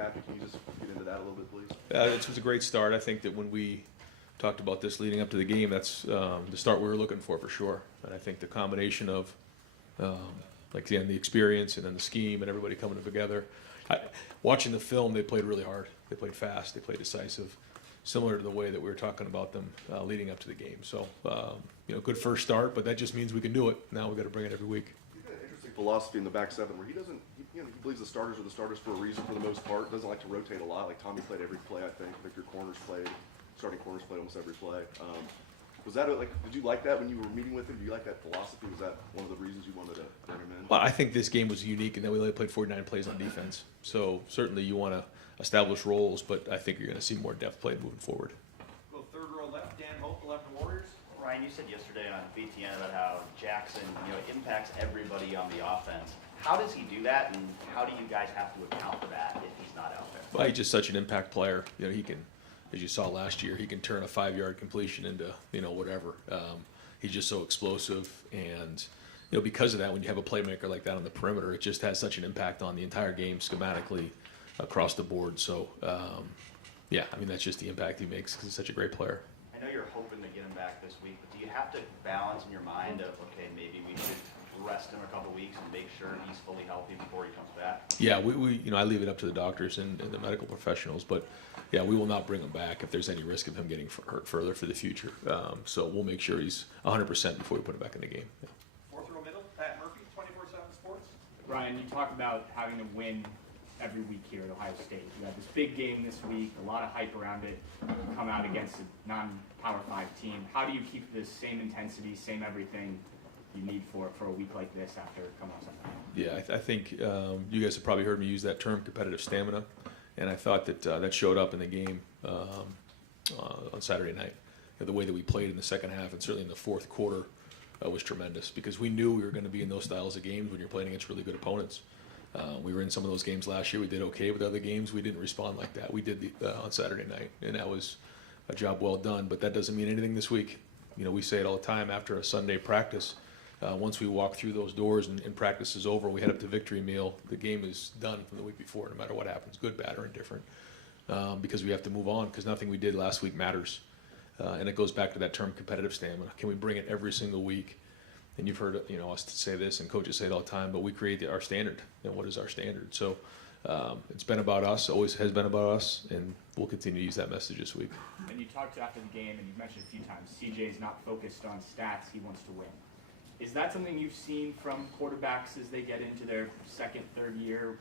happy. Can you just get into that a little bit, please? It was a great start. I think that when we talked about this leading up to the game, that's the start we were looking for sure. And I think the combination of, like again, the experience and then the scheme and everybody coming together. Watching the film, they played really hard. They played fast. They played decisive, similar to the way that we were talking about them leading up to the game. So, good first start, but that just means we can do it. Now we've got to bring it every week. He's got an interesting philosophy in the back seven where he doesn't, he believes the starters are the starters for a reason for the most part. Doesn't like to rotate a lot. Like Tommy played every play, I think. Victor starting corners played almost every play. Was that did you like that when you were meeting with him? Do you like that philosophy? Was that one of the reasons you wanted to bring him in? Well, I think this game was unique in that we only played 49 plays on defense. So certainly you want to establish roles, but I think you're going to see more depth play moving forward. Go third row left, Dan Hope, 11 Warriors. Ryan, you said yesterday on BTN about how Jackson, impacts everybody on the offense. How does he do that, and how do you guys have to account for that if he's not out there? Well, he's just such an impact player. He can, as you saw last year, he can turn a 5-yard completion into, whatever. He's just so explosive, and because of that, when you have a playmaker like that on the perimeter, it just has such an impact on the entire game schematically across the board. So, that's just the impact he makes because he's such a great player. I know you're hoping to get him back this week, but do you have to balance in your mind of, okay, maybe we should rest him a couple weeks and make sure he's fully healthy before he comes back? Yeah, we I leave it up to the doctors and the medical professionals, but yeah, we will not bring him back if there's any risk of him getting hurt further for the future. So we'll make sure he's 100% before we put him back in the game. Yeah. Fourth row middle, Pat Murphy, 24/7 Sports. Ryan, you talk about having to win every week here at Ohio State. You have this big game this week, a lot of hype around it. You come out against a non-Power 5 team. How do you keep this same intensity, same everything you need for a week like this after coming off something? Yeah, I think you guys have probably heard me use that term, competitive stamina, and I thought that that showed up in the game on Saturday night. The way that we played in the second half and certainly in the fourth quarter was tremendous because we knew we were going to be in those styles of games when you're playing against really good opponents. We were in some of those games last year. We did okay with other games. We didn't respond like that. We did on Saturday night, and that was a job well done. But that doesn't mean anything this week. We say it all the time after a Sunday practice. Once we walk through those doors and practice is over, we head up to victory meal. The game is done from the week before, no matter what happens, good, bad, or indifferent, because we have to move on because nothing we did last week matters. And it goes back to that term, competitive stamina. Can we bring it every single week? And you've heard us say this, and coaches say it all the time, but we create our standard. And what is our standard? So it's been about us, always has been about us, and we'll continue to use that message this week. And you talked after the game, and you've mentioned a few times, CJ's not focused on stats, he wants to win. Is that something you've seen from quarterbacks as they get into their second, third year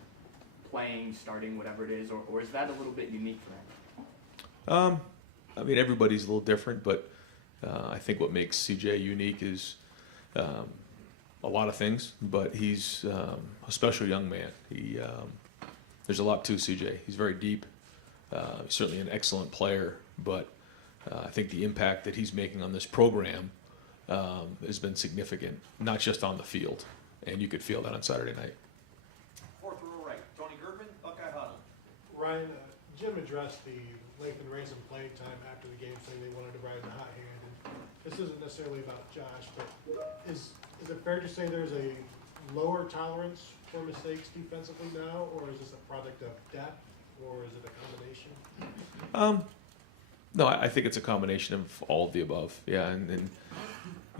playing, starting, whatever it is, or is that a little bit unique for him? Everybody's a little different, but I think what makes CJ unique is a lot of things, but he's a special young man. There's a lot to CJ. He's very deep. He's certainly an excellent player, but I think the impact that he's making on this program has been significant, not just on the field, and you could feel that on Saturday night. Fourth row right, Tony Girdman, Buckeye Huddle. Ryan, Jim addressed the length and race and playing time after the game, saying they wanted to ride the hot hand. And this isn't necessarily about Josh, but is it fair to say there's a lower tolerance for mistakes defensively now, or is this a product of depth, or is it a combination? No, I think it's a combination of all of the above. Yeah, and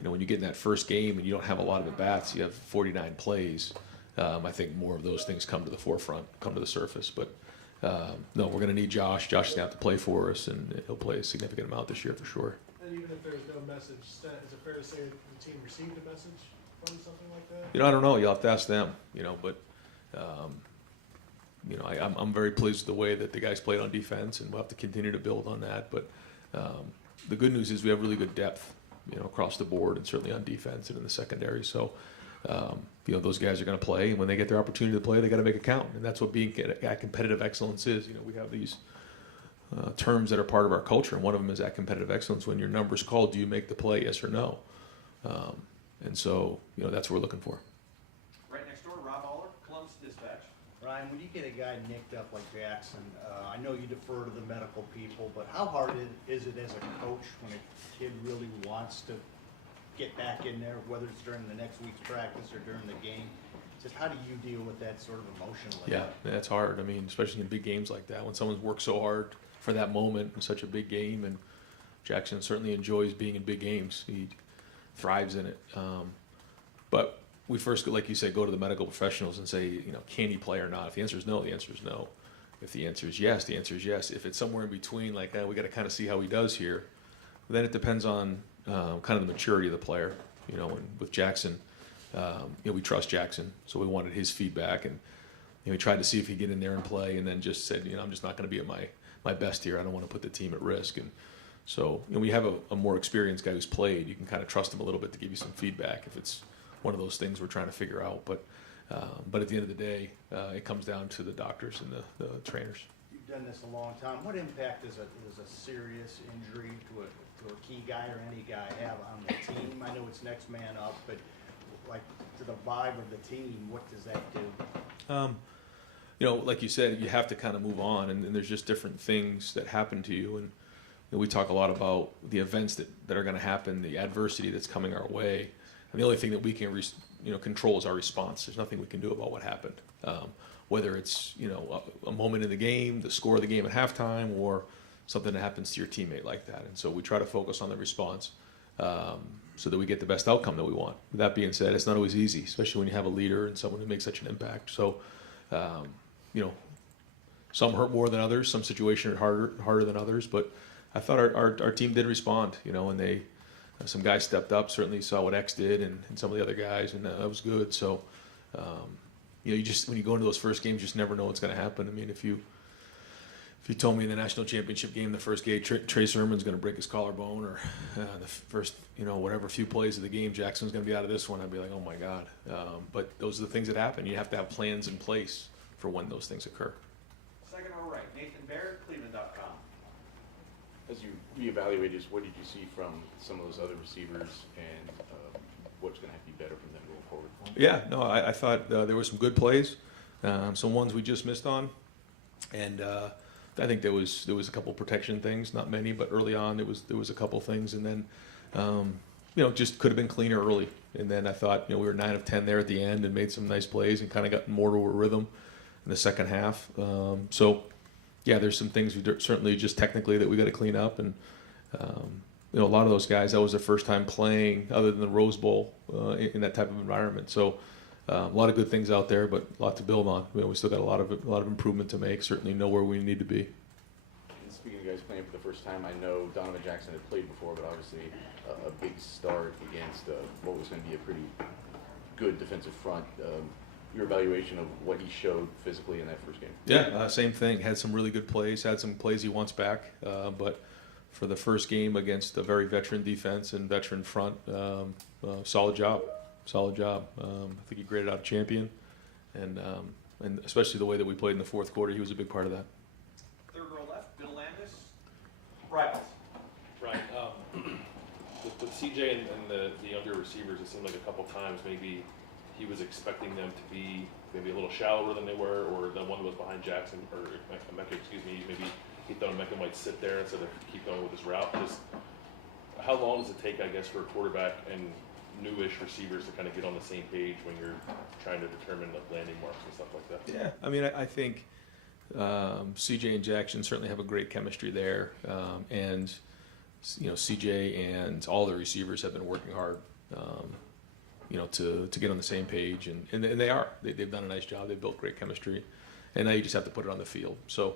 when you get in that first game and you don't have a lot of at-bats, you have 49 plays, I think more of those things come to the forefront, come to the surface. But no, we're going to need Josh. Josh is going to have to play for us, and he'll play a significant amount this year for sure. And even if there's no message sent, is it fair to say that the team received a message from something like that? I don't know. You'll have to ask them, but I'm very pleased with the way that the guys played on defense, and we'll have to continue to build on that. But the good news is we have really good depth, across the board, and certainly on defense and in the secondary. So, those guys are going to play, and when they get their opportunity to play, they got to make it count. And that's what being at competitive excellence is. We have these terms that are part of our culture, and one of them is at competitive excellence. When your number's called, do you make the play, yes or no? And so, that's what we're looking for. Right next door, Rob Aller, Columbus Dispatch. Ryan, when you get a guy nicked up like Jackson, I know you defer to the medical people, but how hard is it as a coach when a kid really wants to get back in there, whether it's during the next week's practice or during the game? Just how do you deal with that sort of emotionally? Yeah, that's hard. I mean, especially in big games like that, when someone's worked so hard for that moment in such a big game, and Jackson certainly enjoys being in big games. He thrives in it. But we first, like you said, go to the medical professionals and say, you know, can he play or not? If the answer is no, the answer is no. If the answer is yes, the answer is yes. If it's somewhere in between, like we got to kind of see how he does here, then it depends on kind of the maturity of the player. You know, and with Jackson, you know, we trust Jackson, so we wanted his feedback, and you know, we tried to see if he'd get in there and play, and then just said, you know, I'm just not going to be at my best here. I don't want to put the team at risk. And so, you know, we have a more experienced guy who's played. You can kind of trust him a little bit to give you some feedback if it's one of those things we're trying to figure out. But at the end of the day, it comes down to the doctors and the trainers. You've done this a long time. What impact does a serious injury to a key guy or any guy have on the team? I know it's next man up, but like to the vibe of the team, what does that do? You know, like you said, you have to kind of move on, and there's just different things that happen to you. And you know, we talk a lot about the events that are going to happen, the adversity that's coming our way. And the only thing that we can control is our response. There's nothing we can do about what happened. Whether it's, you know, a moment in the game, the score of the game at halftime, or something that happens to your teammate like that. And so we try to focus on the response so that we get the best outcome that we want. With that being said, it's not always easy, especially when you have a leader and someone who makes such an impact. So, you know, some hurt more than others, some situations are harder than others, but I thought our team did respond, you know, and they some guys stepped up, certainly saw what X did and some of the other guys, and that was good. So, you know, you just, when you go into those first games, you just never know what's going to happen. I mean, if you told me in the national championship game, the first game, Trey Sermon's going to break his collarbone, or the first, you know, whatever few plays of the game, Jackson's going to be out of this one, I'd be like, oh my God. But those are the things that happen. You have to have plans in place for when those things occur. Second row right, Nathan Barrett, Cleveland.com. As you reevaluated, what did you see from some of those other receivers, and what's going to have to be better from them going forward? Yeah, no, I thought there were some good plays, some ones we just missed on, and I think there was a couple protection things, not many, but early on there was a couple things, and then you know, just could have been cleaner early. And then I thought, you know, we were 9 of 10 there at the end and made some nice plays and kind of got more to a rhythm in the second half. So yeah, there's some things certainly just technically that we got to clean up, and you know, a lot of those guys, that was their first time playing other than the Rose Bowl in that type of environment. So a lot of good things out there, but a lot to build on. You know, we still got a lot of improvement to make. Certainly know where we need to be. And speaking of guys playing for the first time, I know Donovan Jackson had played before, but obviously a big start against what was going to be a pretty good defensive front. Your evaluation of what he showed physically in that first game? Yeah, same thing. Had some really good plays. Had some plays he wants back, but for the first game against a very veteran defense and veteran front, solid job. Solid job. I think he graded out a champion, and especially the way that we played in the fourth quarter, he was a big part of that. Third row left, Bill Landis, Rivals. Right. With CJ and the younger receivers, it seemed like a couple times maybe he was expecting them to be maybe a little shallower than they were, or the one that was behind Jackson, or Mecca, maybe he thought Mecca might sit there instead of keep going with his route. Just how long does it take, I guess, for a quarterback and newish receivers to kind of get on the same page when you're trying to determine the landing marks and stuff like that? Yeah, I mean, I think CJ and Jackson certainly have a great chemistry there, and you know, CJ and all the receivers have been working hard, you know, to get on the same page, and they are. They've done a nice job. They've built great chemistry, and now you just have to put it on the field. So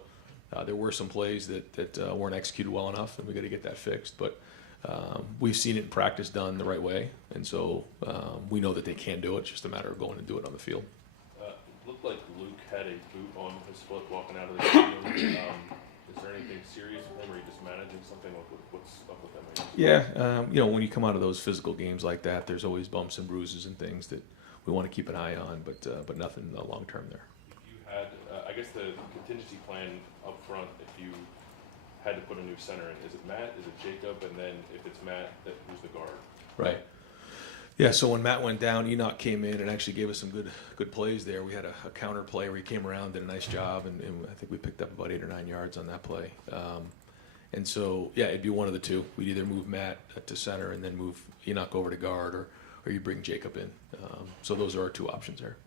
there were some plays that weren't executed well enough, and we got to get that fixed. But we've seen it in practice done the right way, and so we know that they can do it. It's just a matter of going and do it on the field. Looked like Luke had a boot on his foot walking out of the stadium. Is there anything serious with him, or are you just managing something? What's up with them? Yeah, you know, when you come out of those physical games like that, there's always bumps and bruises and things that we want to keep an eye on, but nothing long term there. If you had, I guess the contingency plan up front, if you had to put a new center in, is it Matt, is it Jacob, and then if it's Matt, who's the guard? Right. Yeah, so when Matt went down, Enoch came in and actually gave us some good plays there. We had a counter play where he came around, did a nice job, and I think we picked up about 8 or 9 yards on that play. And so, yeah, it'd be one of the two. We'd either move Matt to center and then move Enoch over to guard, or you bring Jacob in. So those are our two options there.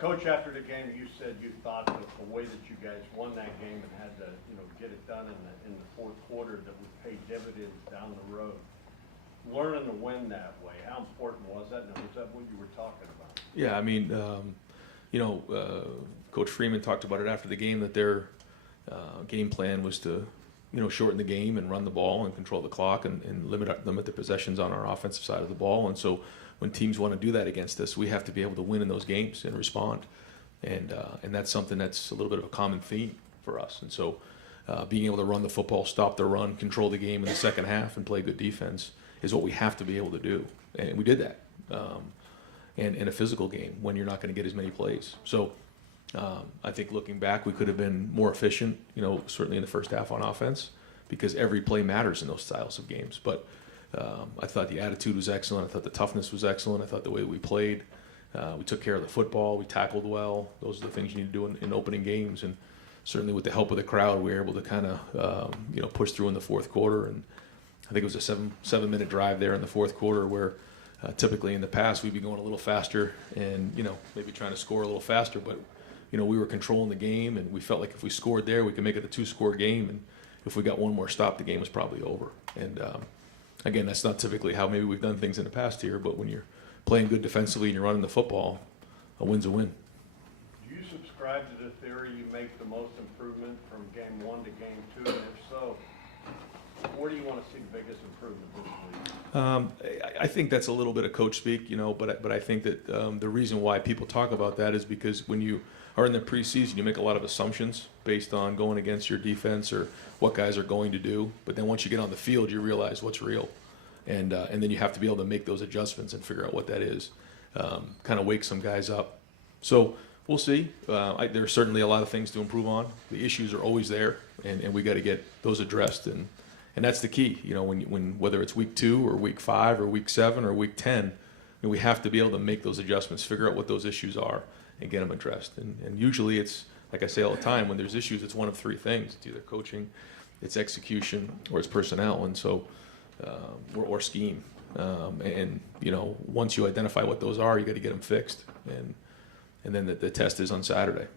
Coach, after the game, you said you thought that the way that you guys won that game and had to, get it done in the fourth quarter, that would pay dividends down the road. Learning to win that way, how important was that? And was that what you were talking about? Yeah, I mean, Coach Freeman talked about it after the game that their game plan was to, shorten the game and run the ball and control the clock and limit the possessions on our offensive side of the ball. And so when teams want to do that against us, we have to be able to win in those games and respond. And that's something that's a little bit of a common theme for us. And so being able to run the football, stop the run, control the game in the second half, and play good defense is what we have to be able to do. And we did that. And in a physical game when you're not going to get as many plays. So I think looking back, we could have been more efficient, certainly in the first half on offense, because every play matters in those styles of games. But I thought the attitude was excellent. I thought the toughness was excellent. I thought the way we played, we took care of the football. We tackled well. Those are the things you need to do in opening games. And certainly with the help of the crowd, we were able to kind of, push through in the fourth quarter. And I think it was a seven-minute drive there in the fourth quarter where typically in the past we'd be going a little faster and, maybe trying to score a little faster. But, we were controlling the game, and we felt like if we scored there, we could make it a two-score game. And if we got one more stop, the game was probably over. And, again, that's not typically how maybe we've done things in the past here, but when you're playing good defensively and you're running the football, a win's a win. Do you subscribe to the theory you make the most improvement from game 1 to game 2? And if so, where do you want to see the biggest improvement this week? I think that's a little bit of coach speak, but I think that the reason why people talk about that is because when you are in the preseason, you make a lot of assumptions based on going against your defense or what guys are going to do. But then once you get on the field, you realize what's real. And then you have to be able to make those adjustments and figure out what that is. Kind of wake some guys up. So we'll see. There's certainly a lot of things to improve on. The issues are always there, and we got to get those addressed. And that's the key. When whether it's week 2 or week 5 or week 7 or week 10, we have to be able to make those adjustments, figure out what those issues are, and get them addressed. And usually it's, like I say all the time, when there's issues, it's one of 3 things. It's either coaching, it's execution, or it's personnel. And so, or scheme. And once you identify what those are, you got to get them fixed. And then the test is on Saturday.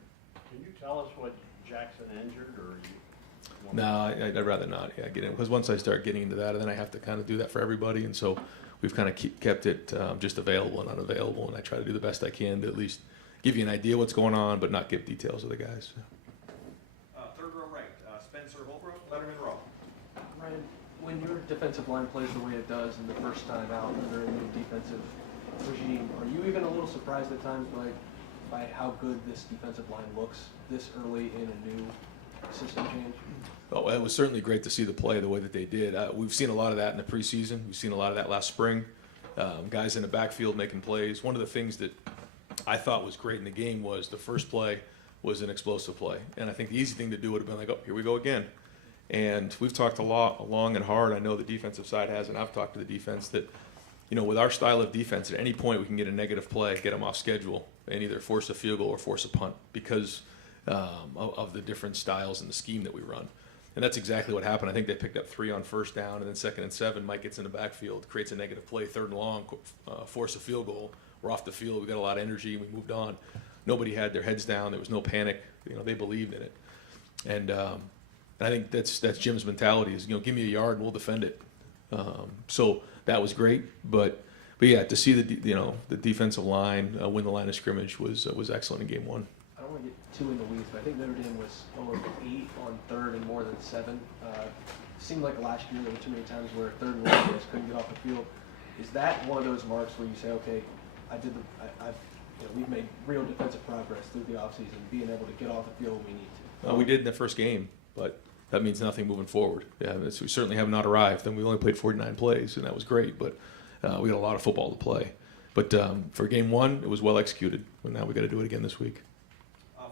Can you tell us what Jackson injured, or you? No, I'd rather not. Yeah, get in, because once I start getting into that, then I have to kind of do that for everybody. And so we've kind of kept it just available and unavailable. And I try to do the best I can to at least give you an idea what's going on, but not give details of the guys. Third row right, Spencer Holbrook, Letterman Row. Ryan, when your defensive line plays the way it does in the first time out under a new defensive regime, are you even a little surprised at times by how good this defensive line looks this early in a new system change? Oh, it was certainly great to see the play the way that they did. We've seen a lot of that in the preseason. We've seen a lot of that last spring. Guys in the backfield making plays. One of the things that I thought was great in the game was the first play was an explosive play. And I think the easy thing to do would have been like, oh, here we go again. And we've talked a lot, long and hard. I know the defensive side has, and I've talked to the defense that, with our style of defense, at any point we can get a negative play, get them off schedule, and either force a field goal or force a punt because of the different styles and the scheme that we run. And that's exactly what happened. I think they picked up 3 on first down, and then 2nd and 7, Mike gets in the backfield, creates a negative play, 3rd and long, force a field goal. We're off the field. We got a lot of energy. We moved on. Nobody had their heads down. There was no panic. They believed in it. And I think that's Jim's mentality is, give me a yard and we'll defend it. So that was great. But yeah, to see the defensive line win the line of scrimmage was excellent in game 1. I don't want to get too in the weeds, but I think Notre Dame was 0-8 on 3rd and more than 7. Seemed like last year there were too many times where 3rd and 1 guys couldn't get off the field. Is that one of those marks where you say, okay, we've made real defensive progress through the offseason, being able to get off the field when we need to? We did in the first game, but that means nothing moving forward. Yeah, we certainly have not arrived, and we only played 49 plays, and that was great, but we got a lot of football to play. But for game 1, it was well executed, but now we got to do it again this week.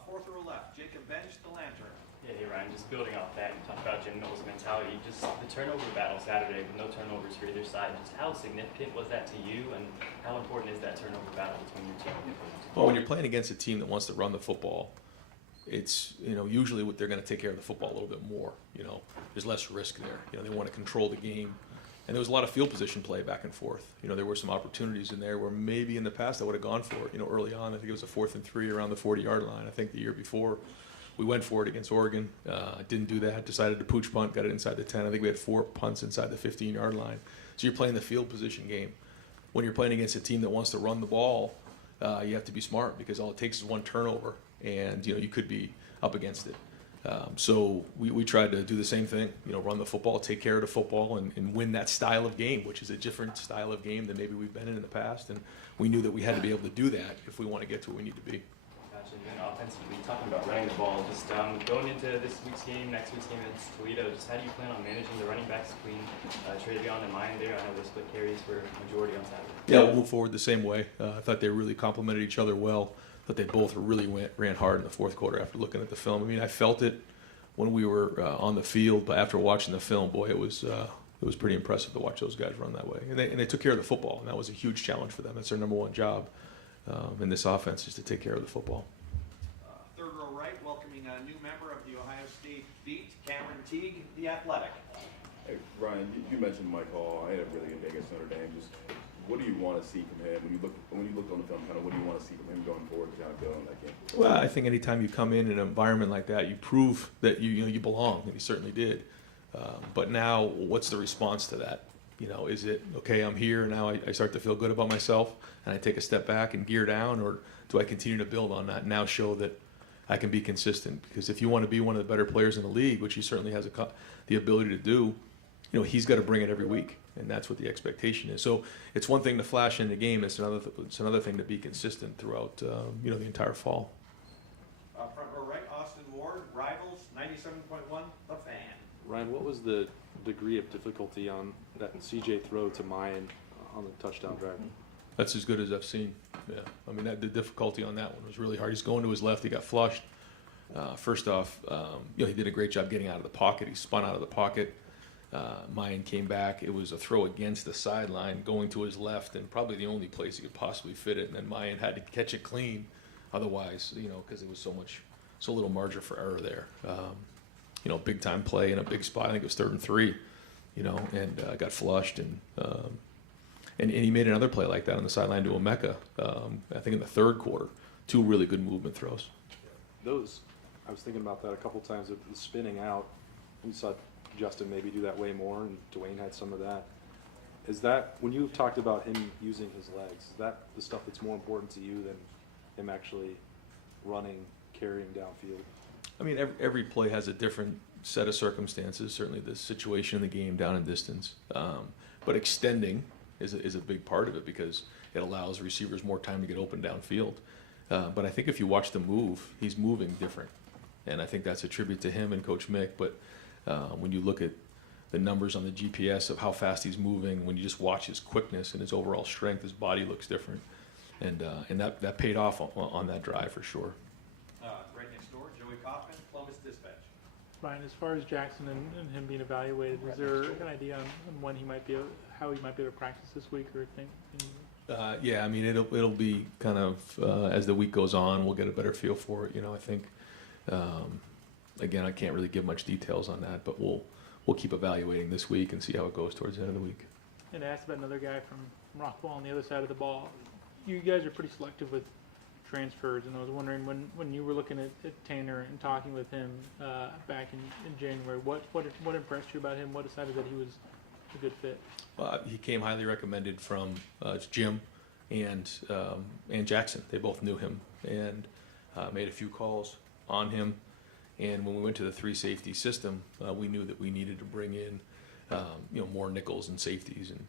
Fourth row left, Jacob Bench, the Lantern. Yeah, hey Ryan, just building off that, you talked about Jim Knowles' mentality, just the turnover battle Saturday with no turnovers for either side, just how significant was that to you, and how important is that turnover battle between your team? Well, when you're playing against a team that wants to run the football, it's, usually what they're going to take care of the football a little bit more. There's less risk there. They want to control the game And there was a lot of field position play back and forth. You know, there were some opportunities in there where maybe in the past I would have gone for it. You know, early on, I think it was a 4th and 3 around the 40-yard line. I think the year before we went for it against Oregon. Didn't do that. Decided to pooch punt. Got it inside the 10. I think we had 4 punts inside the 15-yard line. So you're playing the field position game. When you're playing against a team that wants to run the ball, you have to be smart because all it takes is one turnover, and you know you could be up against it. So we tried to do the same thing, you know, run the football, take care of the football, and win that style of game, which is a different style of game than maybe we've been in the past. And we knew that we had to be able to do that if we want to get to where we need to be. Gotcha. And then offensively, talking about running the ball, just going into this week's game, next week's game against Toledo, just how do you plan on managing the running backs between Travion and Mayan there? I know they split carries for majority on Saturday. Yeah, we'll move forward the same way. I thought they really complemented each other well. But they both really ran hard in the fourth quarter after looking at the film. I mean, I felt it when we were on the field, but after watching the film, boy, it was pretty impressive to watch those guys run that way. And they took care of the football, and that was a huge challenge for them. That's their number one job in this offense, is to take care of the football. Third row right, welcoming a new member of the Ohio State Beat, Cameron Teague, the Athletic. Hey, Ryan, you mentioned Mike Hall. I had a really good day against Notre Dame. Just what do you want to see from him when you looked on the film? Kind of what do you want to see from him going forward to kind of build on that game? Well, I think anytime you come in an environment like that, you prove that you belong, and he certainly did. But now, what's the response to that? You know, is it okay? I'm here now. I start to feel good about myself, and I take a step back and gear down, or do I continue to build on that? And now show that I can be consistent. Because if you want to be one of the better players in the league, which he certainly has the ability to do, you know, he's got to bring it every week. And that's what the expectation is. So it's one thing to flash in the game. It's another thing to be consistent throughout the entire fall. Front row right, Austin Ward, Rivals, 97.1, The Fan. Ryan, what was the degree of difficulty on that CJ throw to Mayan on the touchdown drive? That's as good as I've seen. Yeah, I mean the difficulty on that one was really hard. He's going to his left. He got flushed. First off, he did a great job getting out of the pocket. He spun out of the pocket. Mayan came back. It was a throw against the sideline, going to his left, and probably the only place he could possibly fit it. And then Mayan had to catch it clean, otherwise, because there was so little margin for error there. Big time play in a big spot. I think it was 3rd and 3, and got flushed, and he made another play like that on the sideline to Emeka. I think in the 3rd quarter, 2 really good movement throws. I was thinking about that a couple times. The spinning out, we saw Justin maybe do that way more, and Dwayne had some of that. Is that, when you talked about him using his legs, is that the stuff that's more important to you than him actually running, carrying downfield? I mean, every play has a different set of circumstances. Certainly the situation in the game, down and distance. But extending is a big part of it because it allows receivers more time to get open downfield. But I think if you watch the move, he's moving different. And I think that's a tribute to him and Coach Mick. But when you look at the numbers on the GPS of how fast he's moving, when you just watch his quickness and his overall strength, his body looks different. And that paid off on that drive for sure. Right next door, Joey Kaufman, Columbus Dispatch. Ryan, as far as Jackson and him being evaluated, is there an idea on when he might be how he might be able to practice this week or think? Yeah, I mean it'll be kind of as the week goes on, we'll get a better feel for it. I think again, I can't really give much details on that, but we'll keep evaluating this week and see how it goes towards the end of the week. And asked about another guy from Rockball on the other side of the ball. You guys are pretty selective with transfers, and I was wondering when you were looking at Tanner and talking with him back in January, what impressed you about him? What decided that he was a good fit? He came highly recommended from Jim and Jackson. They both knew him and made a few calls on him. And when we went to the 3 safety system, we knew that we needed to bring in more nickels and safeties. And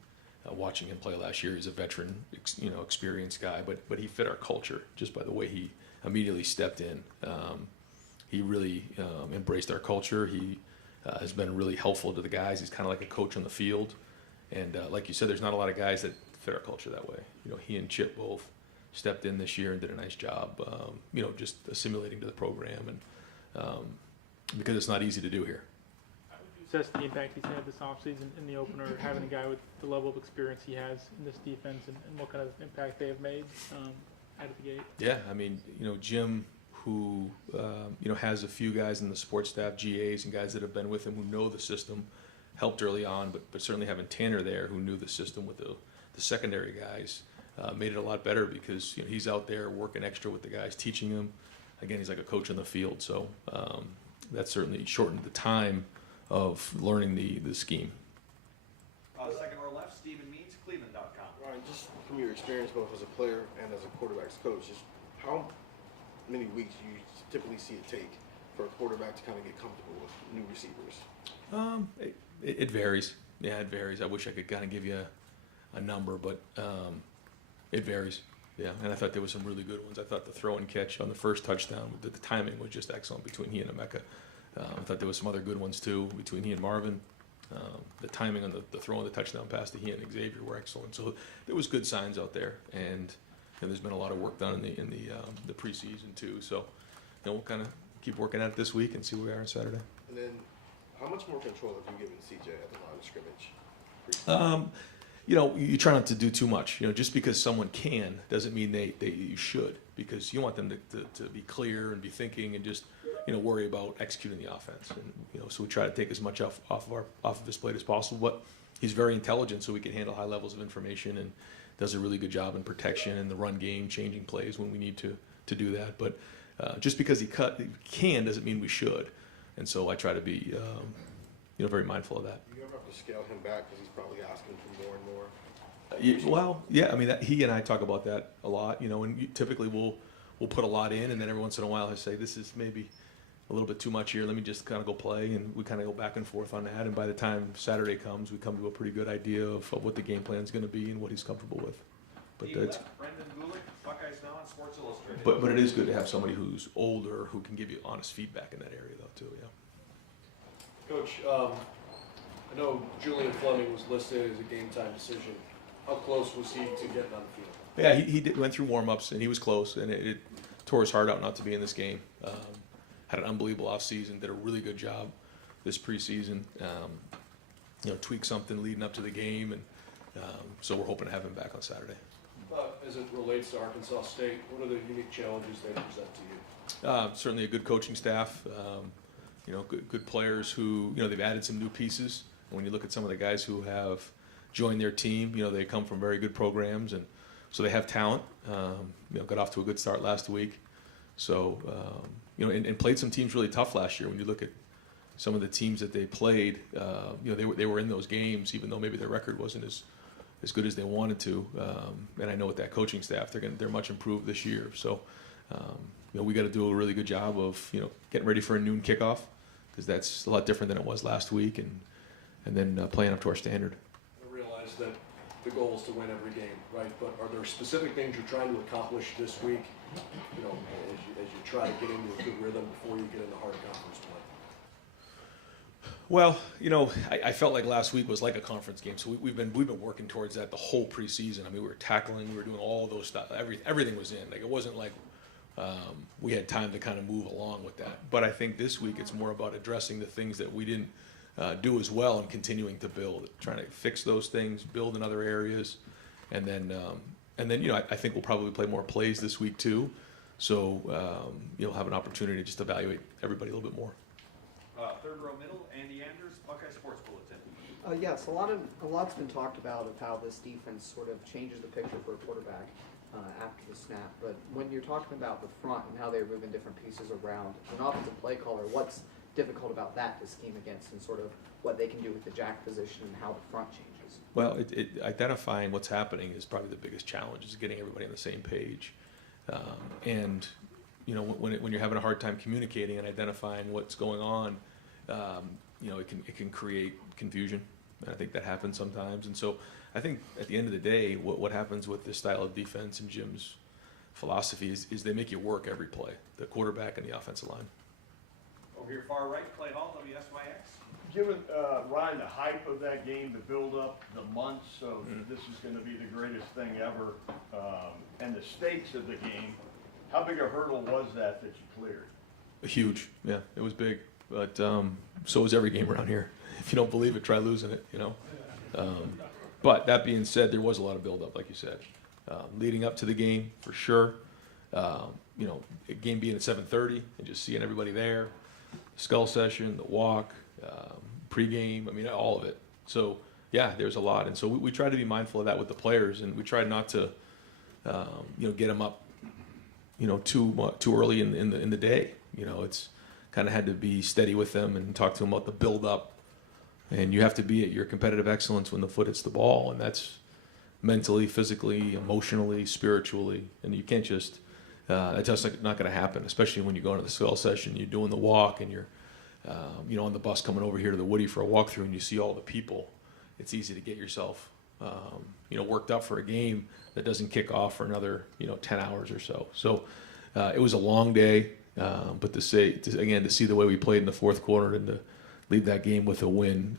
watching him play last year, he's a veteran, experienced guy, but he fit our culture just by the way he immediately stepped in. He really embraced our culture. He has been really helpful to the guys. He's kind of like a coach on the field. And like you said, there's not a lot of guys that fit our culture that way. He and Chip both stepped in this year and did a nice job, just assimilating to the program, and because it's not easy to do here. How would you assess the impact he's had this offseason in the opener, having a guy with the level of experience he has in this defense, and what kind of impact they have made out of the gate? Yeah, I mean, Jim, who has a few guys in the sports staff, GAs, and guys that have been with him who know the system, helped early on, but certainly having Tanner there, who knew the system with the secondary guys, made it a lot better because he's out there working extra with the guys, teaching them. Again, he's like a coach on the field, so that certainly shortened the time of learning the scheme. Second row left, Stephen Means, Cleveland.com. Ryan, just from your experience both as a player and as a quarterback's coach, just how many weeks do you typically see it take for a quarterback to kind of get comfortable with new receivers? It varies. Yeah, it varies. I wish I could kind of give you a number, but it varies. Yeah, and I thought there were some really good ones. I thought the throw and catch on the first touchdown, the timing was just excellent between he and Emeka. I thought there was some other good ones too between he and Marvin. The timing on the throw and the touchdown pass to he and Xavier were excellent. So there was good signs out there, and there's been a lot of work done in the preseason too. So we'll kind of keep working at it this week and see where we are on Saturday. And then, how much more control have you given CJ at the line of scrimmage? You try not to do too much. Just because someone can doesn't mean you should, because you want them to be clear and be thinking and just worry about executing the offense. And so we try to take as much off of his plate as possible. But he's very intelligent, so he can handle high levels of information and does a really good job in protection and the run game, changing plays when we need to do that. But just because he can doesn't mean we should. And so I try to be very mindful of that. Do you ever have to scale him back because he's probably asking for more and more? Well, yeah. I mean, he and I talk about that a lot. And typically we'll put a lot in, and then every once in a while I say, this is maybe a little bit too much here. Let me just kind of go play, and we kind of go back and forth on that. And by the time Saturday comes, we come to a pretty good idea of what the game plan is going to be and what he's comfortable with. But Brendan Gulick, Buckeyes Now on Sports Illustrated. But it is good to have somebody who's older who can give you honest feedback in that area, though, too. Yeah. Coach, I know Julian Fleming was listed as a game time decision. How close was he to getting on the field? Yeah, he went through warm-ups, and he was close, and it tore his heart out not to be in this game. Had an unbelievable offseason, did a really good job this preseason. Tweaked something leading up to the game, and so we're hoping to have him back on Saturday. As it relates to Arkansas State, what are the unique challenges they present to you? Certainly a good coaching staff, good players who, they've added some new pieces. And when you look at some of the guys who have joined their team, they come from very good programs, and so they have talent. Got off to a good start last week. So, and played some teams really tough last year. When you look at some of the teams that they played, they were in those games, even though maybe their record wasn't as good as they wanted to. And I know with that coaching staff, they're much improved this year. So, we got to do a really good job of getting ready for a noon kickoff, because that's a lot different than it was last week, and then playing up to our standard. I realize that the goal is to win every game, right? But are there specific things you're trying to accomplish this week? As you try to get into a good rhythm before you get into hard conference play. Well, I felt like last week was like a conference game, so we've been working towards that the whole preseason. I mean, we were tackling, we were doing all those stuff. Everything was in. Like, it wasn't like we had time to kind of move along with that. But I think this week it's more about addressing the things that we didn't do as well and continuing to build, trying to fix those things, build in other areas, and then I think we'll probably play more plays this week too. So you'll have an opportunity to just evaluate everybody a little bit more. Third row middle, Andy Anders, Buckeye Sports Bulletin. Yes, a lot's been talked about of how this defense sort of changes the picture for a quarterback after the snap. But when you're talking about the front and how they're moving different pieces around, an offensive play caller, what's difficult about that to scheme against, and sort of what they can do with the jack position and how the front changes? Well, identifying what's happening is probably the biggest challenge, is getting everybody on the same page. And when you're having a hard time communicating and identifying what's going on, it can create confusion. And I think that happens sometimes. And so I think at the end of the day, what happens with this style of defense and Jim's philosophy is they make you work every play, the quarterback and the offensive line. Over here far right, Clay Hall, WSYX. Given, Ryan, the hype of that game, the build-up, the months of this is going to be the greatest thing ever, and the stakes of the game, how big a hurdle was that you cleared? Huge, yeah, it was big. But so was every game around here. If you don't believe it, try losing it, But that being said, there was a lot of build-up, like you said, leading up to the game for sure. A game being at 7:30 and just seeing everybody there, skull session, the walk, pregame. I mean, all of it. So yeah, there's a lot, and so we try to be mindful of that with the players, and we try not to, get them up, too early in the day. It's kind of had to be steady with them and talk to them about the build up, and you have to be at your competitive excellence when the foot hits the ball, and that's mentally, physically, emotionally, spiritually, and you can't just. That's just not going to happen, especially when you go into the swell session. You're doing the walk, and you're, on the bus coming over here to the Woody for a walkthrough, and you see all the people. It's easy to get yourself, worked up for a game that doesn't kick off for another, 10 hours or so. So it was a long day, but to see the way we played in the fourth quarter and to lead that game with a win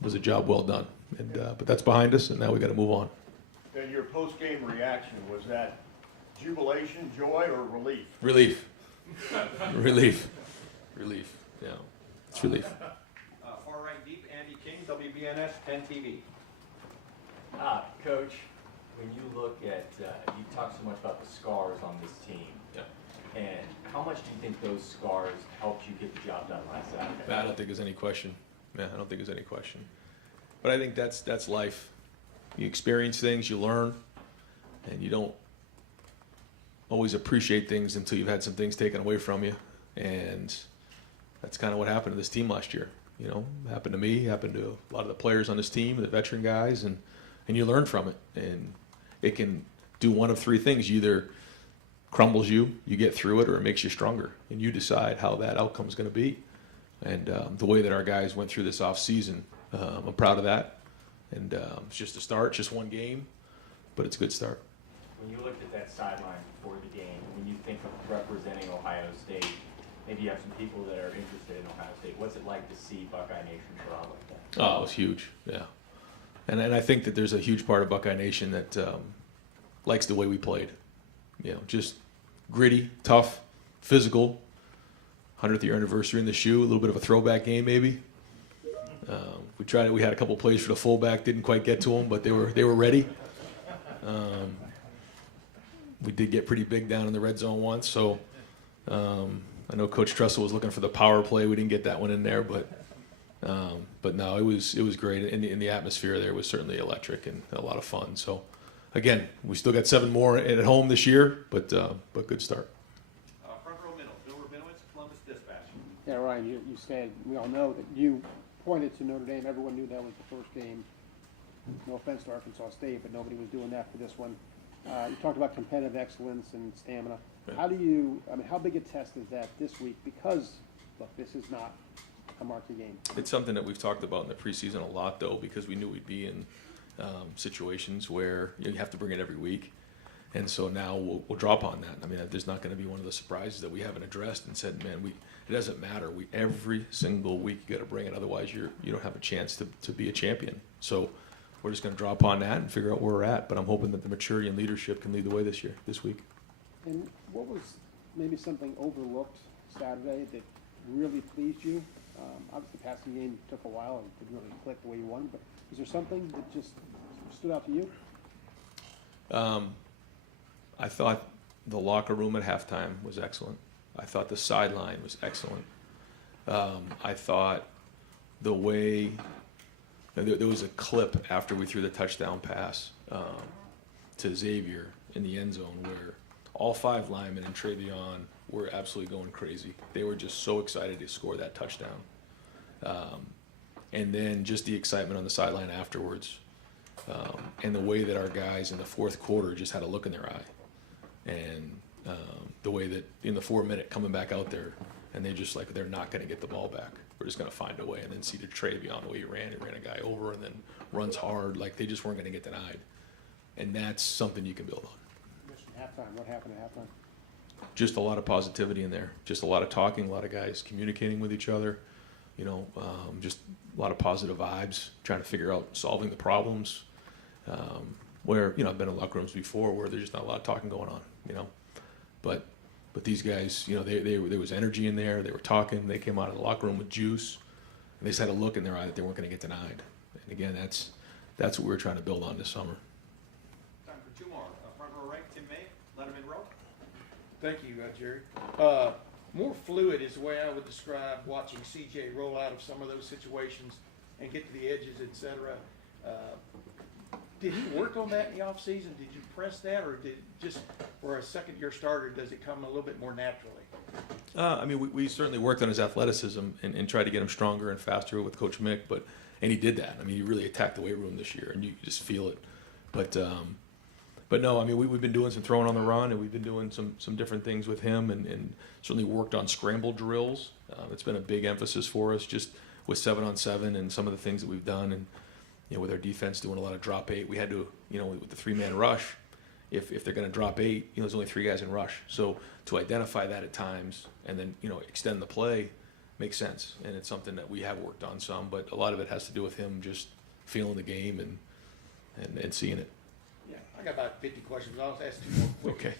was a job well done. And but that's behind us, and now we got to move on. And your post-game reaction, was that jubilation, joy, or relief? Relief. Relief. Yeah, it's relief. Far right deep, Andy King, WBNS 10 TV. Coach, when you look at, you talk so much about the scars on this team. Yeah. And how much do you think those scars helped you get the job done last Saturday? I don't think there's any question. Yeah, I don't think there's any question. But I think that's life. You experience things, you learn, and you don't always appreciate things until you've had some things taken away from you. And that's kind of what happened to this team last year. Happened to me, happened to a lot of the players on this team, the veteran guys, and you learn from it. And it can do one of three things. You either crumbles you get through it, or it makes you stronger. And you decide how that outcome is going to be. And the way that our guys went through this off season, I'm proud of that. And it's just a start, just one game, but it's a good start. When you looked at that sideline before the game, when you think of representing Ohio State, maybe you have some people that are interested in Ohio State. What's it like to see Buckeye Nation crowd like that? Oh, it was huge, yeah. And I think that there's a huge part of Buckeye Nation that likes the way we played. Just gritty, tough, physical. 100th year anniversary in the shoe, a little bit of a throwback game maybe. We tried it. We had a couple plays for the fullback, didn't quite get to them, but they were ready. We did get pretty big down in the red zone once, so I know Coach Tressel was looking for the power play. We didn't get that one in there, but no, it was great. In the atmosphere there was certainly electric and a lot of fun. So again, we still got 7 more at home this year, but good start. Front row middle, Bill Rabinowitz, Columbus Dispatch. Yeah, Ryan, you said, we all know that you pointed to Notre Dame. Everyone knew that was the first game. No offense to Arkansas State, but nobody was doing that for this one. You talked about competitive excellence and stamina. Right. How big a test is that this week? Because, look, this is not a marquee game. It's something that we've talked about in the preseason a lot, though, because we knew we'd be in situations where you have to bring it every week. And so now we'll draw upon that. I mean, there's not going to be one of the surprises that we haven't addressed and said, man, it doesn't matter. Every single week you got to bring it. Otherwise, you don't have a chance to be a champion. So we're just going to draw upon that and figure out where we're at. But I'm hoping that the maturity and leadership can lead the way this week. And what was maybe something overlooked Saturday that really pleased you? Obviously, the passing game took a while and didn't really click the way you wanted, but is there something that just stood out to you? I thought the locker room at halftime was excellent. I thought the sideline was excellent. I thought the way there was a clip after we threw the touchdown pass to Xavier in the end zone where all 5 linemen and Travion were absolutely going crazy. They were just so excited to score that touchdown. And then just the excitement on the sideline afterwards, and the way that our guys in the fourth quarter just had a look in their eye. And the way that in the 4-minute coming back out there, and they're not going to get the ball back. We're just going to find a way. And then see the Travion, the way he ran a guy over and then runs hard. Like they just weren't going to get denied. And that's something you can build on. Halftime, what happened at halftime? Just a lot of positivity in there. Just a lot of talking, a lot of guys communicating with each other. Just a lot of positive vibes, trying to figure out solving the problems. Where I've been in locker rooms before where there's just not a lot of talking going on. But these guys, there was energy in there. They were talking. They came out of the locker room with juice, and they just had a look in their eye that they weren't going to get denied. And again, that's what we're trying to build on this summer. Time for 2 more. Front row right, Tim May, Letterman Row. Thank you, Jerry. more fluid is the way I would describe watching CJ roll out of some of those situations and get to the edges, et cetera. Did he work on that in the offseason? Did you press that, or did just for a second-year starter, does it come a little bit more naturally? I mean, we certainly worked on his athleticism and tried to get him stronger and faster with Coach Mick, and he did that. I mean, he really attacked the weight room this year, and you just feel it. But no, I mean, we've been doing some throwing on the run, and we've been doing some different things with him, and certainly worked on scramble drills. It's been a big emphasis for us, just with 7-on-7 and some of the things that we've done, and with our defense doing a lot of drop 8, we had to, with the 3-man rush, if they're going to drop 8, there's only 3 guys in rush. So to identify that at times and then, extend the play makes sense. And it's something that we have worked on some, but a lot of it has to do with him just feeling the game and seeing it. Yeah, I got about 50 questions. I'll ask 2 more quick. Okay.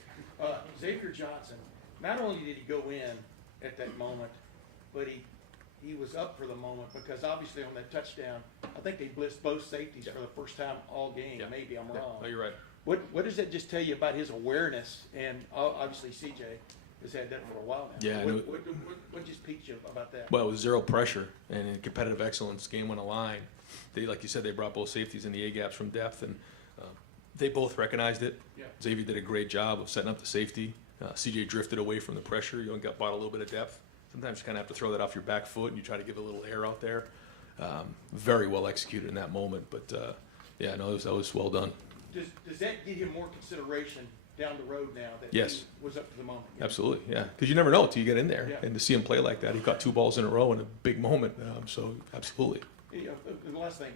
Xavier Johnson, not only did he go in at that moment, but he was up for the moment because obviously on that touchdown, I think they blitzed both safeties for the first time all game. Yeah. Maybe I'm Yeah. wrong. No, you're right. What does that just tell you about his awareness? And obviously CJ has had that for a while now. Yeah, What just piqued you about that? Well, it was zero pressure, and in competitive excellence, game on the line. They, like you said, they brought both safeties in the A gaps from depth, and they both recognized it. Yeah. Xavier did a great job of setting up the safety. CJ drifted away from the pressure. You got bought a little bit of depth. Sometimes you kind of have to throw that off your back foot, and you try to give a little air out there. Very well executed in that moment, but yeah, no, that was well done. Does that give him more consideration down the road now that Yes. he was up to the moment? Absolutely, yeah, because you never know until you get in there, Yeah. and to see him play like that, he caught 2 balls in a row in a big moment. So absolutely. The last thing,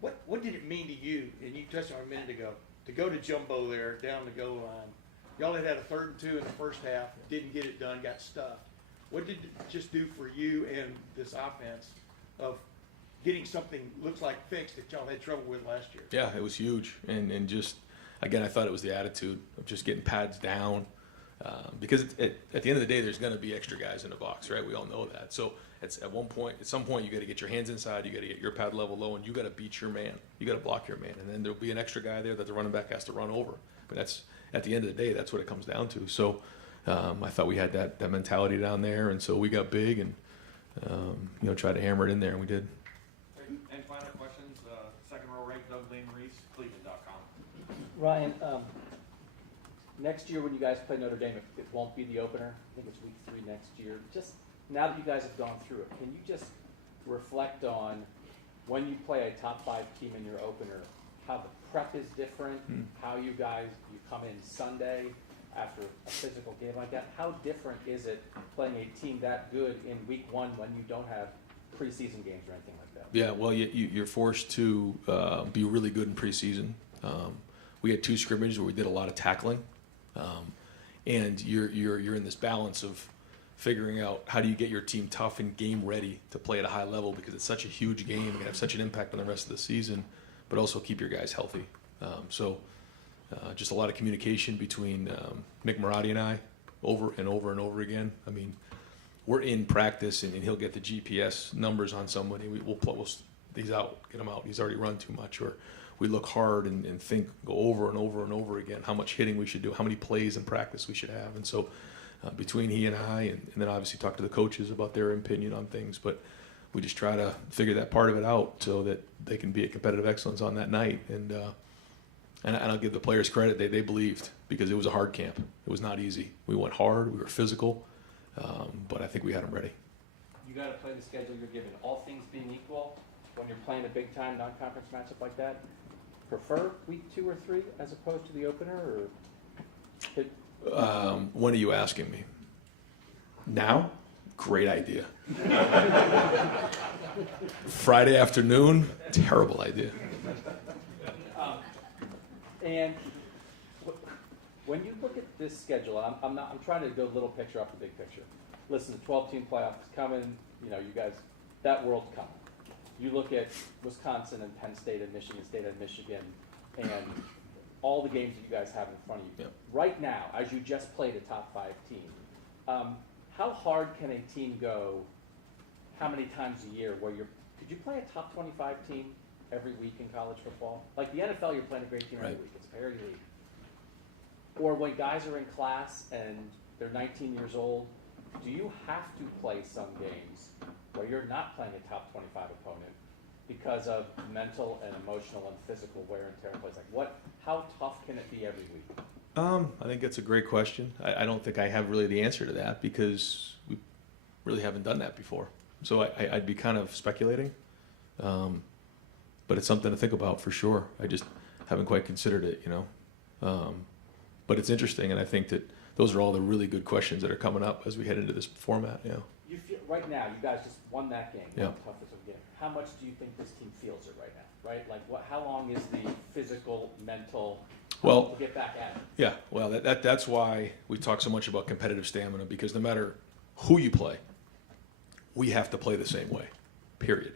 what did it mean to you, and you touched on it a minute ago, to go to jumbo there, down the goal line? Y'all had a 3rd and 2 in the first half, didn't get it done, got stuffed. What did it just do for you and this offense of getting something looks like fixed that y'all had trouble with last year? Yeah, it was huge, and just again, I thought it was the attitude of just getting pads down, because at the end of the day, there's going to be extra guys in the box, right? We all know that. So at some point, you got to get your hands inside, you got to get your pad level low, and you got to beat your man, you got to block your man, and then there'll be an extra guy there that the running back has to run over. But that's at the end of the day, that's what it comes down to. So I thought we had that mentality down there, and so we got big and tried to hammer it in there, and we did. And final questions, second row right, Doug Lane Reese, Cleveland.com. Ryan, next year when you guys play Notre Dame, it won't be the opener. I think it's week 3 next year. Just now that you guys have gone through it, can you just reflect on when you play a top 5 team in your opener, how the prep is different, how you come in Sunday after a physical game like that? How different is it playing a team that good in week 1 when you don't have preseason games or anything like that? Yeah, well, you're forced to be really good in preseason. We had 2 scrimmages where we did a lot of tackling, and you're in this balance of figuring out how do you get your team tough and game ready to play at a high level because it's such a huge game and have such an impact on the rest of the season, but also keep your guys healthy. Just a lot of communication between Mick Marotti and I over and over and over again. I mean, we're in practice and he'll get the GPS numbers on somebody. We'll he's out, get him out. He's already run too much. Or we look hard and think, go over and over and over again how much hitting we should do, how many plays in practice we should have. And so between he and I, and then obviously talk to the coaches about their opinion on things, but we just try to figure that part of it out so that they can be at competitive excellence on that night. And I'll give the players credit. They believed because it was a hard camp. It was not easy. We went hard. We were physical. But I think we had them ready. You got to play the schedule you're given. All things being equal, when you're playing a big-time non-conference matchup like that, prefer week 2 or 3 as opposed to the opener? Or When are you asking me? Now? Great idea. Friday afternoon? Terrible idea. And when you look at this schedule, I'm trying to go a little picture off the big picture. Listen, the 12-team playoff is coming. You guys, that world's coming. You look at Wisconsin and Penn State and Michigan State and Michigan and all the games that you guys have in front of you. Yep. Right now, as you just played a top 5 team, how hard can a team go? How many times a year could you play a top 25 team every week in college football? Like the NFL, you're playing a great team every Right. week. It's a parity league. Or when guys are in class and they're 19 years old, do you have to play some games where you're not playing a top 25 opponent because of mental and emotional and physical wear and tear in place? Like how tough can it be every week? I think that's a great question. I don't think I have really the answer to that because we really haven't done that before. So I'd be kind of speculating. But it's something to think about for sure. I just haven't quite considered it, you know. But it's interesting, and I think that those are all the really good questions that are coming up as we head into this format. Yeah. You feel right now, you guys just won that game, Yeah. the toughest of the game. How much do you think this team feels it right now? Right? Like how long is the physical, mental Well, to get back at it? Yeah. Well, that's why we talk so much about competitive stamina, because no matter who you play, we have to play the same way. Period.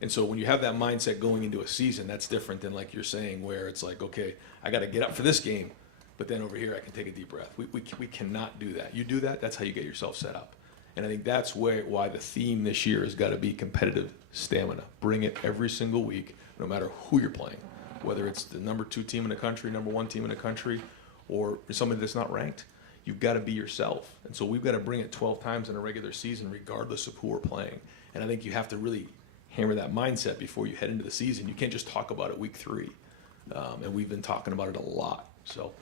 And so when you have that mindset going into a season, that's different than like you're saying, where it's like, okay, I got to get up for this game, but then over here I can take a deep breath. We cannot do that. You do that, that's how you get yourself set up. And I think that's why the theme this year has got to be competitive stamina. Bring it every single week, no matter who you're playing, whether it's the number 2 team in the country, number 1 team in the country, or somebody that's not ranked. You've got to be yourself. And so we've got to bring it 12 times in a regular season, regardless of who we're playing. And I think you have to really hammer that mindset before you head into the season. You can't just talk about it week 3. And we've been talking about it a lot. So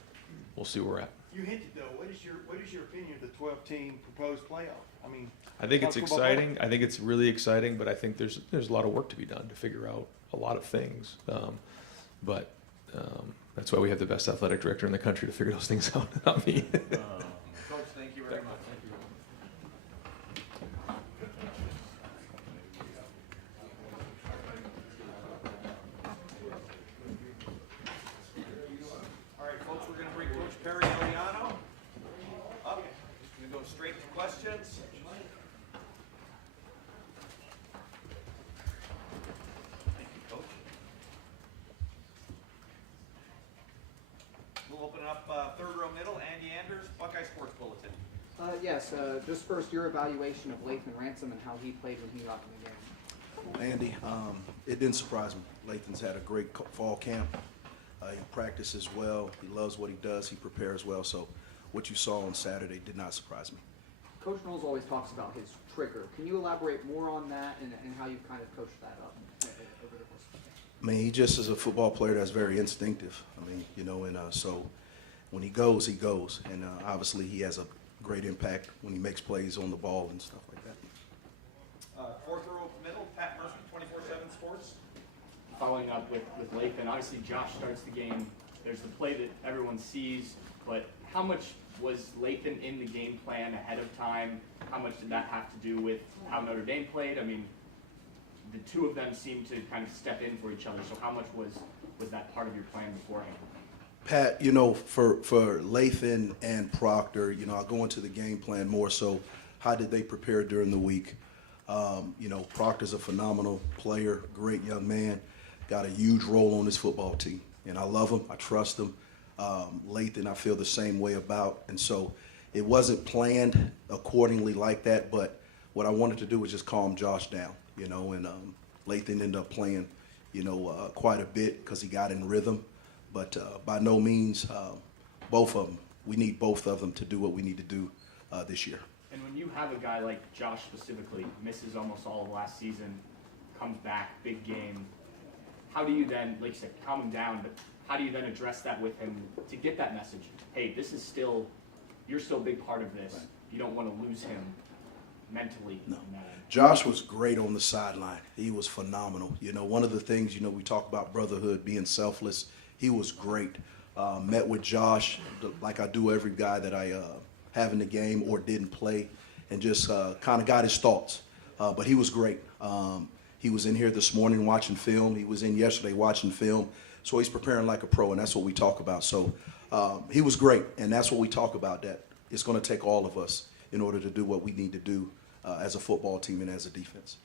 we'll see where we're at. You hinted though, what is your opinion of the 12-team proposed playoff? I mean, I think it's college football playoff? exciting. I think it's really exciting, but I think there's a lot of work to be done to figure out a lot of things. But that's why we have the best athletic director in the country to figure those things out, not me. Coach, thank you very much. Thank you. All right, folks, we're going to bring Coach Perry Eliano up. We're going to go straight to questions. Thank you, Coach. We'll open up third row middle. Andy Anders, Buckeye Sports Bulletin. Yes, just first, your evaluation of Lathan Ransom and how he played when he got in the game. Andy, it didn't surprise me. Lathan's had a great fall camp. He practices well. He loves what he does. He prepares well. So what you saw on Saturday did not surprise me. Coach Knowles always talks about his trigger. Can you elaborate more on that and how you've kind of coached that up over the course of the game? I mean, he just is a football player that's very instinctive. I mean, you know, and so when he goes, he goes. And obviously he has a great impact when he makes plays on the ball and stuff like that. Fourth row middle, Pat Murphy, 24/7 Sports. Following up with Lathan, obviously Josh starts the game. There's the play that everyone sees, but how much was Lathan in the game plan ahead of time? How much did that have to do with how Notre Dame played? I mean, the two of them seem to kind of step in for each other, so how much was that part of your plan beforehand? Pat, you know, for Lathan and Proctor, you know, I'll go into the game plan more so. How did they prepare during the week? You know, Proctor's a phenomenal player, great young man, got a huge role on this football team. And I love him, I trust him. Lathan, I feel the same way about. And so it wasn't planned accordingly like that, but what I wanted to do was just calm Josh down, you know, and Lathan ended up playing, you know, quite a bit because he got in rhythm. But by no means, both of them, we need both of them to do what we need to do this year. And when you have a guy like Josh specifically, misses almost all of last season, comes back, big game, how do you then, like you said, calm him down, but how do you then address that with him to get that message? Hey, this is still, you're still a big part of this. Right. You don't want to lose him mentally. No. Josh was great on the sideline. He was phenomenal. You know, one of the things, you know, we talk about brotherhood, being selfless. He was great. Met with Josh like I do every guy that I have in the game or didn't play, and just kind of got his thoughts. But he was great. He was in here this morning watching film. He was in yesterday watching film. So he's preparing like a pro, and that's what we talk about. So he was great, and that's what we talk about, that it's going to take all of us in order to do what we need to do as a football team and as a defense.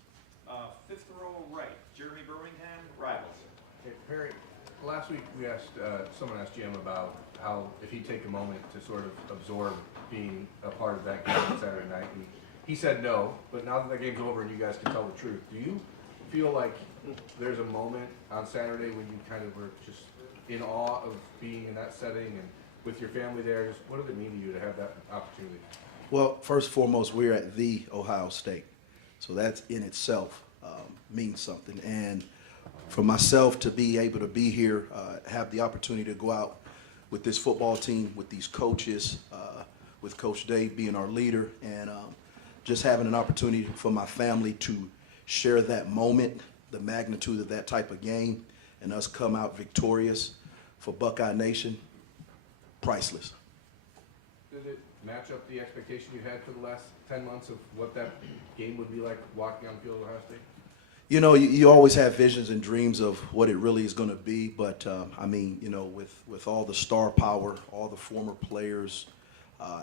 Fifth row right, Jeremy Birmingham, Rivals. Okay, Perry, last week we asked, someone asked Jim about how if he'd take a moment to sort of absorb being a part of that game on Saturday night, and he said no, but now that the game's over and you guys can tell the truth, do you feel like there's a moment on Saturday when you kind of were just in awe of being in that setting and with your family there? Just what did it mean to you to have that opportunity? Well, first and foremost, we're at the Ohio State. So that in itself means something. And for myself to be able to be here, have the opportunity to go out with this football team, with these coaches, with Coach Dave being our leader, and just having an opportunity for my family to share that moment, the magnitude of that type of game, and us come out victorious for Buckeye Nation, priceless. Did it match up the expectation you had for the last 10 months of what that game would be like walking on the field of Ohio State? You know, you always have visions and dreams of what it really is going to be, but I mean, you know, with all the star power, all the former players,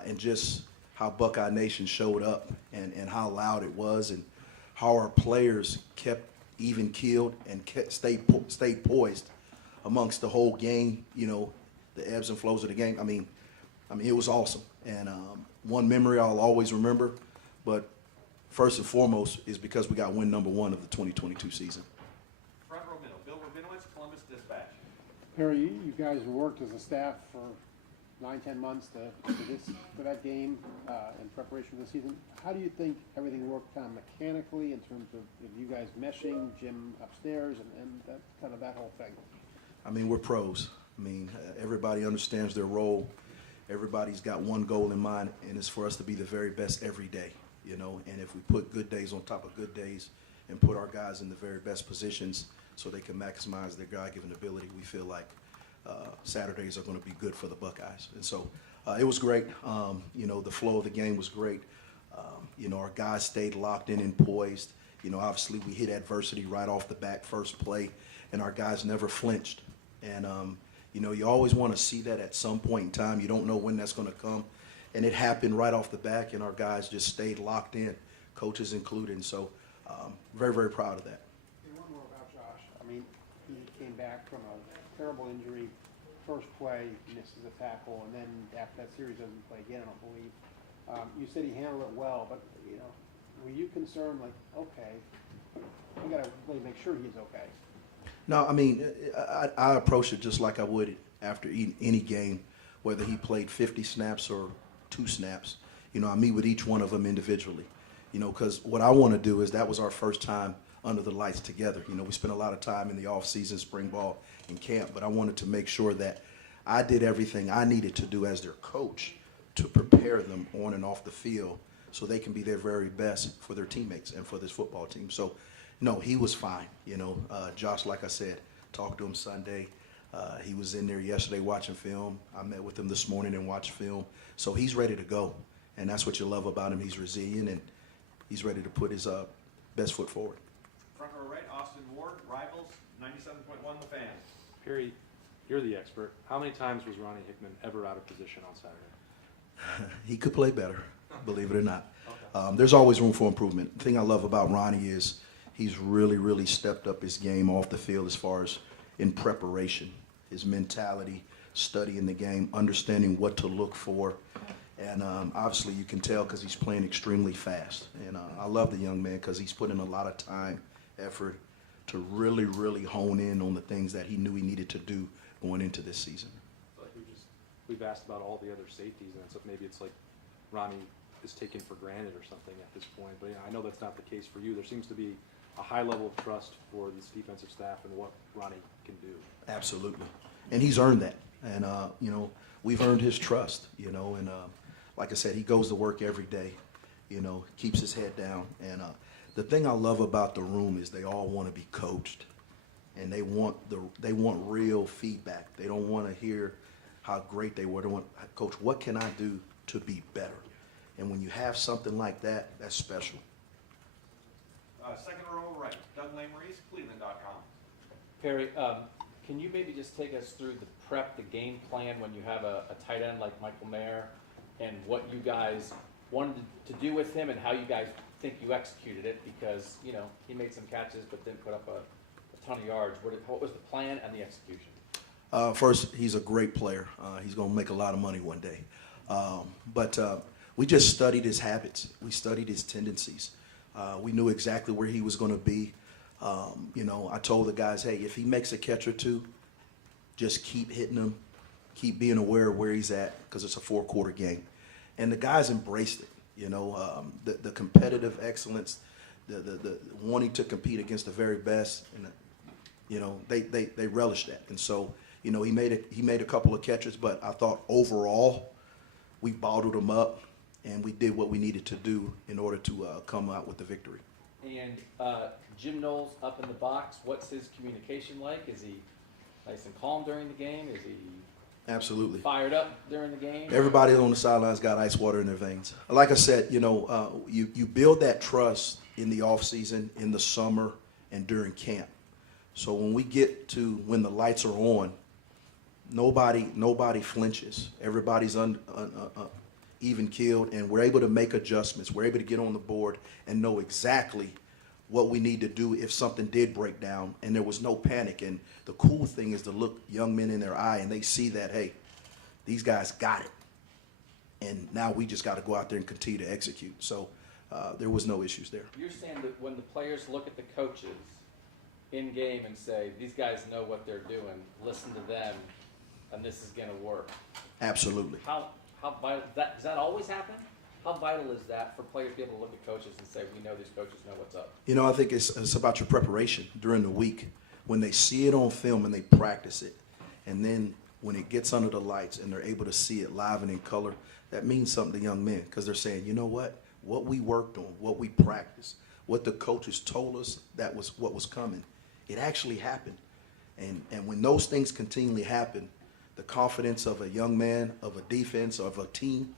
and just how Buckeye Nation showed up and how loud it was and how our players kept even keeled and stayed poised amongst the whole game, you know, the ebbs and flows of the game. I mean, it was awesome. And one memory I'll always remember, but first and foremost is because we got win number 1 of the 2022 season. Front row middle, Bill Rabinowitz, Columbus Dispatch. Harry, you guys worked as a staff for 9-10 months for that game in preparation for the season. How do you think everything worked kind of mechanically in terms of you guys meshing, Jim upstairs, and that kind of that whole thing? I mean, we're pros. I mean, everybody understands their role. Everybody's got one goal in mind, and it's for us to be the very best every day, you know. And if we put good days on top of good days and put our guys in the very best positions so they can maximize their God-given ability, we feel like Saturdays are going to be good for the Buckeyes. And so it was great. You know, the flow of the game was great. You know, our guys stayed locked in and poised. You know, obviously we hit adversity right off the bat, first play, and our guys never flinched. And, you know, you always want to see that at some point in time. You don't know when that's going to come. And it happened right off the back, and our guys just stayed locked in, coaches included. And so very, very proud of that. Hey, one more about Josh. I mean, he came back from a terrible injury. First play, misses a tackle, and then after that series doesn't play again, I don't believe. You said he handled it well, but, you know, were you concerned, like, okay, we got to really make sure he's okay? No, I mean, I approach it just like I would after any game, whether he played 50 snaps or 2 snaps. You know, I meet with each one of them individually, you know, because what I want to do is that was our first time under the lights together. You know, we spent a lot of time in the off-season, spring ball, and camp, but I wanted to make sure that I did everything I needed to do as their coach to prepare them on and off the field so they can be their very best for their teammates and for this football team. So, no, he was fine. You know, Josh, like I said, talked to him Sunday. He was in there yesterday watching film. I met with him this morning and watched film. So he's ready to go, and that's what you love about him. He's resilient, and he's ready to put his best foot forward. Front row right, Austin Ward, Rivals, 97.1 The Fan. Perry, you're the expert. How many times was Ronnie Hickman ever out of position on Saturday? He could play better, believe it or not. There's always room for improvement. The thing I love about Ronnie is he's really, really stepped up his game off the field as far as in preparation, his mentality, studying the game, understanding what to look for. And obviously you can tell because he's playing extremely fast. And I love the young man because he's put in a lot of time, effort to really, really hone in on the things that he knew he needed to do going into this season. We've asked about all the other safeties, and maybe it's like Ronnie is taken for granted or something at this point. But I know that's not the case for you. There seems to be a high level of trust for this defensive staff and what Ronnie can do. Absolutely. And he's earned that. And, you know, we've earned his trust, you know. And like I said, he goes to work every day, you know, keeps his head down. And the thing I love about the room is they all want to be coached. And they want real feedback. They don't want to hear how great they were. They want, Coach, what can I do to be better? And when you have something like that, that's special. Second row right, Doug Lamerise, Cleveland.com. Perry, can you maybe just take us through the prep, the game plan when you have a tight end like Michael Mayer, and what you guys wanted to do with him and how you guys think you executed it? Because, you know, he made some catches but didn't put up a ton of yards. What was the plan and the execution? First, he's a great player. He's going to make a lot of money one day. But we just studied his habits. We studied his tendencies. We knew exactly where he was going to be. You know, I told the guys, hey, if he makes a catch or two, just keep hitting him, keep being aware of where he's at, because it's a 4-quarter game. And the guys embraced it, you know, the competitive excellence, the wanting to compete against the very best, and you know, they relished that. And so, you know, he made a couple of catches, but I thought overall we bottled him up and we did what we needed to do in order to come out with the victory. And Jim Knowles up in the box, what's his communication like? Is he nice and calm during the game? Is he Absolutely fired up during the game? Everybody on the sidelines got ice water in their veins. Like I said, you know, you build that trust in the off season, in the summer, and during camp. So when we get to when the lights are on, nobody flinches. Everybody's even keeled, and we're able to make adjustments. We're able to get on the board and know exactly what we need to do if something did break down, and there was no panic. And the cool thing is to look young men in their eye and they see that, hey, these guys got it. And now we just got to go out there and continue to execute. So there was no issues there. You're saying that when the players look at the coaches in game and say, these guys know what they're doing, listen to them, and this is going to work. Absolutely. How vital, does that always happen? How vital is that for players to be able to look at coaches and say, we know these coaches know what's up? You know, I think it's about your preparation during the week. When they see it on film and they practice it, and then when it gets under the lights and they're able to see it live and in color, that means something to young men, because they're saying, you know what we worked on, what we practiced, what the coaches told us that was what was coming, it actually happened. And when those things continually happen, the confidence of a young man, of a defense, of a team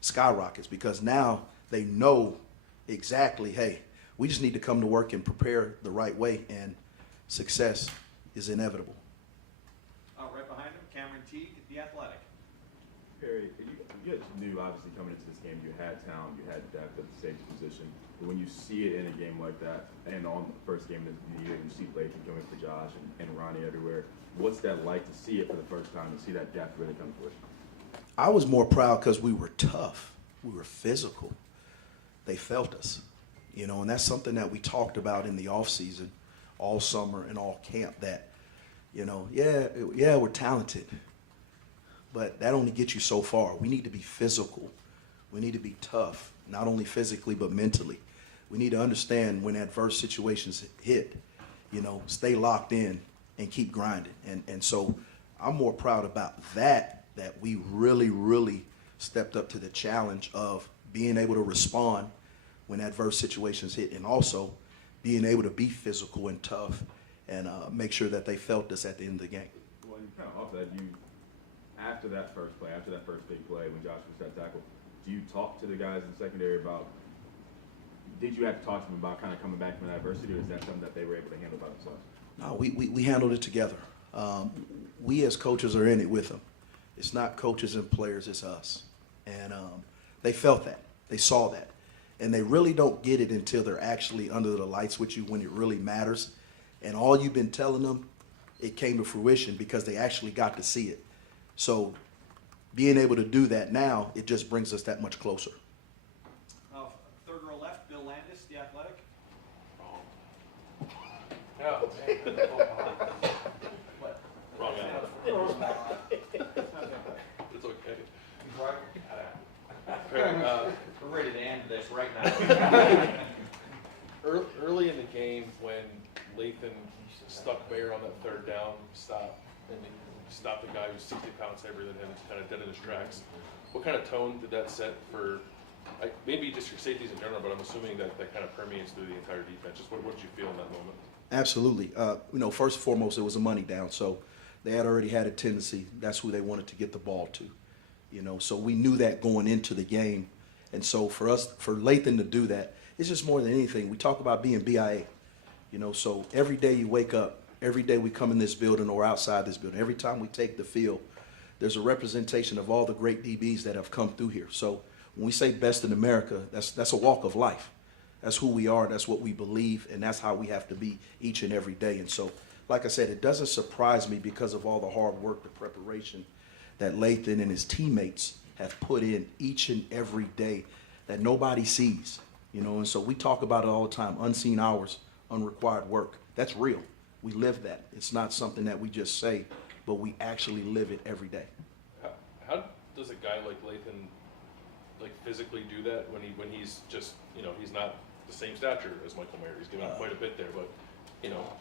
skyrockets, because now they know exactly, hey, we just need to come to work and prepare the right way, and success is inevitable. Right behind him, Cameron Teague, The Athletic. Perry, you guys knew obviously coming into this game you had talent, you had depth at the safety position. But when you see it in a game like that, and on the first game of the year, you see Lathan coming for Josh and Ronnie everywhere. What's that like to see it for the first time and see that depth really come forth? I was more proud because we were tough, we were physical. They felt us, you know, and that's something that we talked about in the off season, all summer and all camp. That, you know, yeah, we're talented, but that only gets you so far. We need to be physical. We need to be tough, not only physically but mentally. We need to understand when adverse situations hit, you know, stay locked in and keep grinding. And so I'm more proud about that we really stepped up to the challenge of being able to respond when adverse situations hit, and also being able to be physical and tough and make sure that they felt us at the end of the game. Well, you kind of off that, after that first play, after that first big play when Josh was that tackle, do you talk to the guys in the secondary about, did you have to talk to them about kind of coming back from adversity, or is that something that they were able to handle by themselves? No, we handled it together. We as coaches are in it with them. It's not coaches and players, it's us. And they felt that. They saw that. And they really don't get it until they're actually under the lights with you, when it really matters. And all you've been telling them, it came to fruition because they actually got to see it. So being able to do that now, it just brings us that much closer. Third row left, Bill Landis, The Athletic. Oh, What? Wrong answer. It's okay. We're ready to end this right now. Early in the game, when Lathan stuck Mayer on that third down stop, and he stopped a guy who's 60 pounds heavier than him, kind of dead in his tracks. What kind of tone did that set for, maybe just your safeties in general, but I'm assuming that kind of permeates through the entire defense. Just what did you feel in that moment? Absolutely. You know, first and foremost, it was a money down. So they had already had a tendency. That's who they wanted to get the ball to. You know, so we knew that going into the game. And so for Lathan to do that, it's just more than anything. We talk about being BIA. You know, so every day you wake up, every day we come in this building or outside this building, every time we take the field, there's a representation of all the great DBs that have come through here. So when we say best in America, that's a walk of life. That's who we are, that's what we believe, and that's how we have to be each and every day. And so, like I said, it doesn't surprise me because of all the hard work, the preparation that Lathan and his teammates have put in each and every day that nobody sees. You know, and so we talk about it all the time, unseen hours, unrequired work. That's real. We live that. It's not something that we just say, but we actually live it every day. How does a guy like Lathan physically do that when he's just, he's not the same stature as Michael Mayer. He's given up quite a bit there, but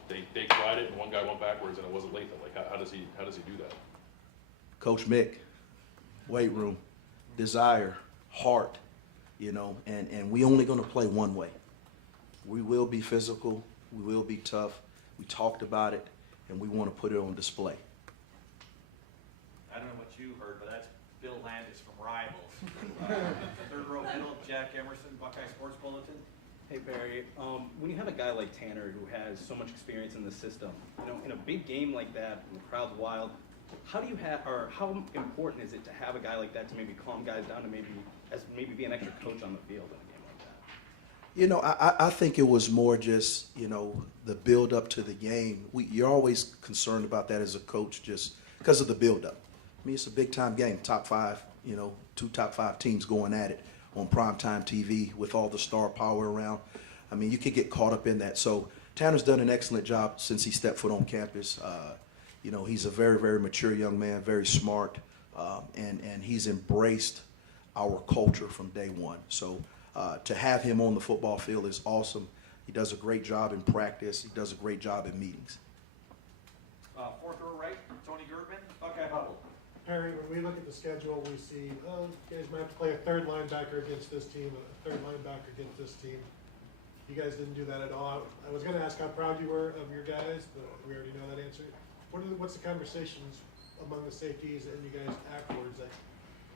they tried it and one guy went backwards and it wasn't Latham. Like how does he do that? Coach Mick, weight room, desire, heart, and we only going to play one way. We will be physical. We will be tough. We talked about it, and we want to put it on display. I don't know what you heard, but that's Bill Landis from Rivals. Third row middle, Jack Emerson, Buckeye Sports Bulletin. Hey Barry, when you have a guy like Tanner who has so much experience in the system, in a big game like that, and the crowd's wild, how how important is it to have a guy like that to maybe calm guys down to maybe be an extra coach on the field in a game like that? I think it was more just, the build up to the game. You're always concerned about that as a coach just because of the build up. I mean, it's a big time game, top five, two top five teams going at it on primetime TV with all the star power around. I mean, you could get caught up in that. So Tanner's done an excellent job since he stepped foot on campus. He's a very, very mature young man, very smart, and he's embraced our culture from day one. So to have him on the football field is awesome. He does a great job in practice. He does a great job in meetings. Fourth row right, Tony Girdman, Buckeye Bubble. Harry, when we look at the schedule, we see, you guys might have to play a third linebacker against this team, a third linebacker against this team. You guys didn't do that at all. I was going to ask how proud you were of your guys, but we already know that answer. What's the conversations among the safeties and you guys afterwards that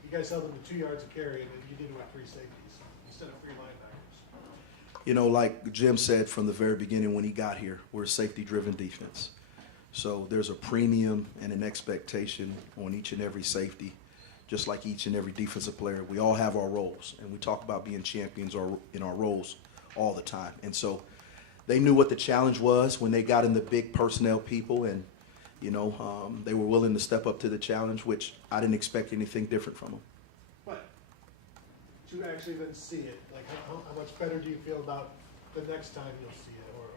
you guys held them to 2 yards of carry and then you did it with 3 safeties instead of 3 linebackers? Like Jim said from the very beginning when he got here, we're a safety-driven defense. So there's a premium and an expectation on each and every safety, just like each and every defensive player. We all have our roles, and we talk about being champions in our roles all the time. And so they knew what the challenge was when they got in the big personnel people, and they were willing to step up to the challenge, which I didn't expect anything different from them. But to actually then see it, like how much better do you feel about the next time you'll see it, or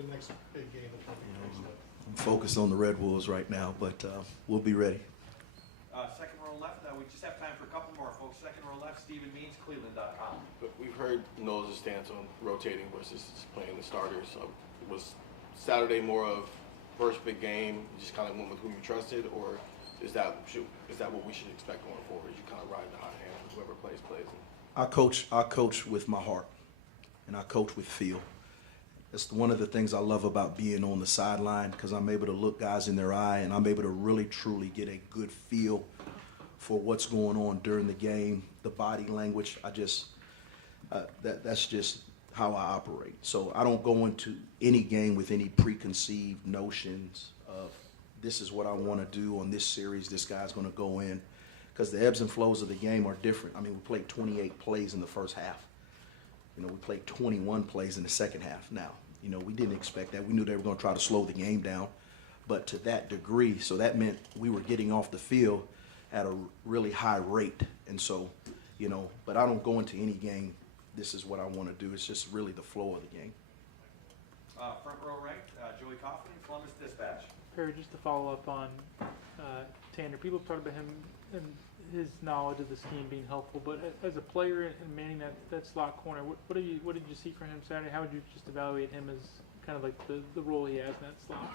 the next big game that's coming next up? I'm focused on the Red Wolves right now, but we'll be ready. Second row left, we just have time for a couple more, folks. Second row left, Stephen Means, Cleveland.com. But we've heard Noah's stance on rotating versus playing the starters. Was Saturday more of first big game, you just kind of went with who you trusted, or is that what we should expect going forward? You kind of ride the hot hand, whoever plays. I coach with my heart, and I coach with feel. That's one of the things I love about being on the sideline, because I'm able to look guys in their eye and I'm able to really truly get a good feel for what's going on during the game, the body language. That's just how I operate. So I don't go into any game with any preconceived notions of this is what I want to do on this series, this guy's going to go in, because the ebbs and flows of the game are different. I mean, we played 28 plays in the first half. We played 21 plays in the second half. Now, we didn't expect that. We knew they were going to try to slow the game down, but to that degree, so that meant we were getting off the field at a really high rate. And so, but I don't go into any game, this is what I want to do. It's just really the flow of the game. Front row right, Joey Coughlin, Columbus Dispatch. Perry, just to follow up on Tanner, people talk about him and his knowledge of the scheme being helpful, but as a player and manning that slot corner, what did you see from him Saturday? How would you just evaluate him as kind of like the role he has in that slot?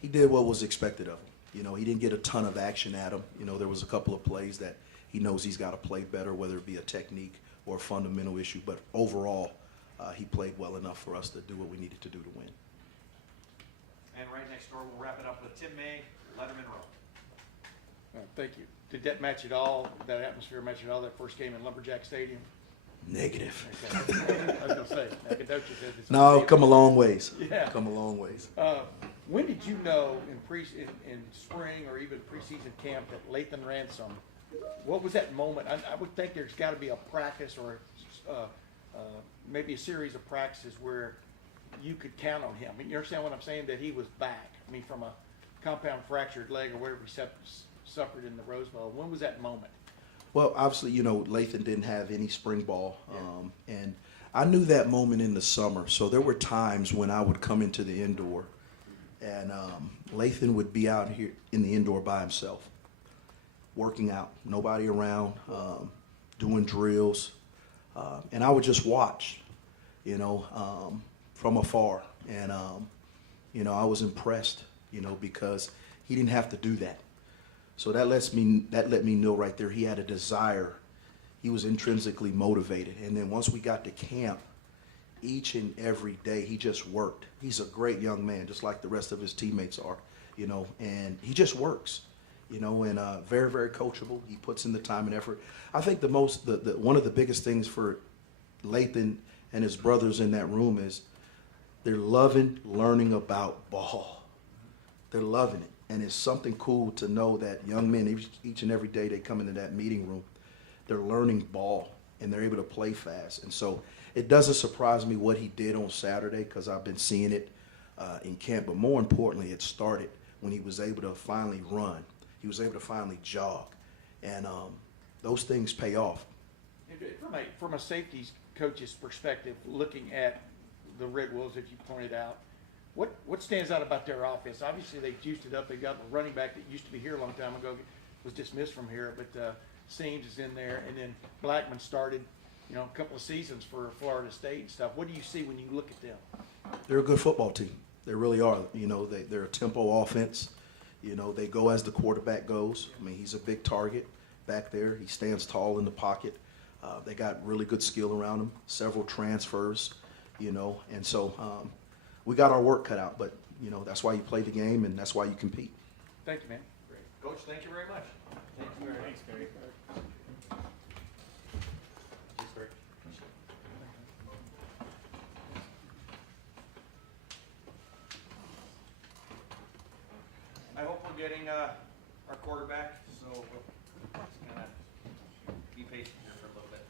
He did what was expected of him. He didn't get a ton of action at him. There was a couple of plays that he knows he's got to play better, whether it be a technique or a fundamental issue, but overall, he played well enough for us to do what we needed to do to win. And right next door, we'll wrap it up with Tim May, Letterman Row. Thank you. Did that match at all, that atmosphere match at all, that first game in Lumberjack Stadium? Negative. Okay. I was going to say, Nacogdoches said it's No, come a long ways. Yeah. Come a long ways. When did you know in spring or even preseason camp that Latham Ransom, what was that moment? I would think there's got to be a practice or maybe a series of practices where you could count on him. I mean, you understand what I'm saying? That he was back. I mean, from a compound fractured leg or whatever he suffered in the Rose Bowl. When was that moment? Well, obviously, Latham didn't have any spring ball. And I knew that moment in the summer. So there were times when I would come into the indoor and Latham would be out here in the indoor by himself, working out, nobody around, doing drills, And I would just watch, from afar. And, I was impressed, because he didn't have to do that. So that let me know right there he had a desire. He was intrinsically motivated. And then once we got to camp, each and every day he just worked. He's a great young man, just like the rest of his teammates are, and he just works, and very, very coachable. He puts in the time and effort. I think one of the biggest things for Lathan and his brothers in that room is they're loving learning about ball. They're loving it. And it's something cool to know that young men, each and every day they come into that meeting room, they're learning ball and they're able to play fast. And so it doesn't surprise me what he did on Saturday, because I've been seeing it in camp. But more importantly, it started when he was able to finally run. He was able to finally jog. And those things pay off. From a safeties coach's perspective, looking at the Red Wolves, as you pointed out, what stands out about their offense? Obviously, they've juiced it up. They've got a running back that used to be here a long time ago, was dismissed from here, but Seams is in there, and then Blackman started, a couple of seasons for Florida State and stuff. What do you see when you look at them? They're a good football team. They really are. They're a tempo offense. They go as the quarterback goes. I mean, he's a big target back there. He stands tall in the pocket. They got really good skill around him, several transfers, and so we got our work cut out, but, that's why you play the game and that's why you compete. Thank you, man. Great. Coach, thank you very much. Thank you very much. Thanks, Barry. Thanks, Barry. I hope we're getting our quarterback, so we're just gonna be patient here for a little bit.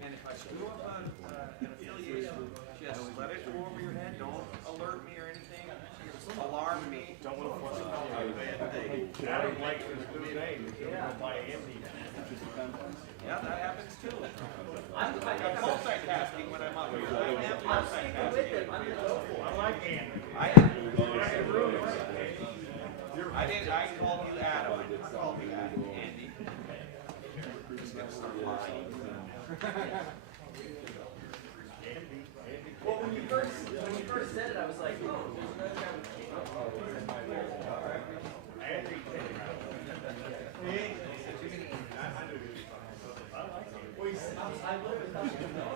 And if I screw up an affiliation, just let it go over your head. Don't alert me or anything. Alarm me. Don't want to Adam likes his new name. Yeah, that happens too. I'm multitasking when I'm up here. I'm multitasking. I like Andy. I called you Adam. I called you Adam. Andy. Just gonna start lying. Well, when you first said it, I was like, oh, there's another guy with King. I literally thought you know.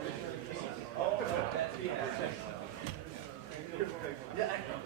Oh, that's the answer. Yeah, I know.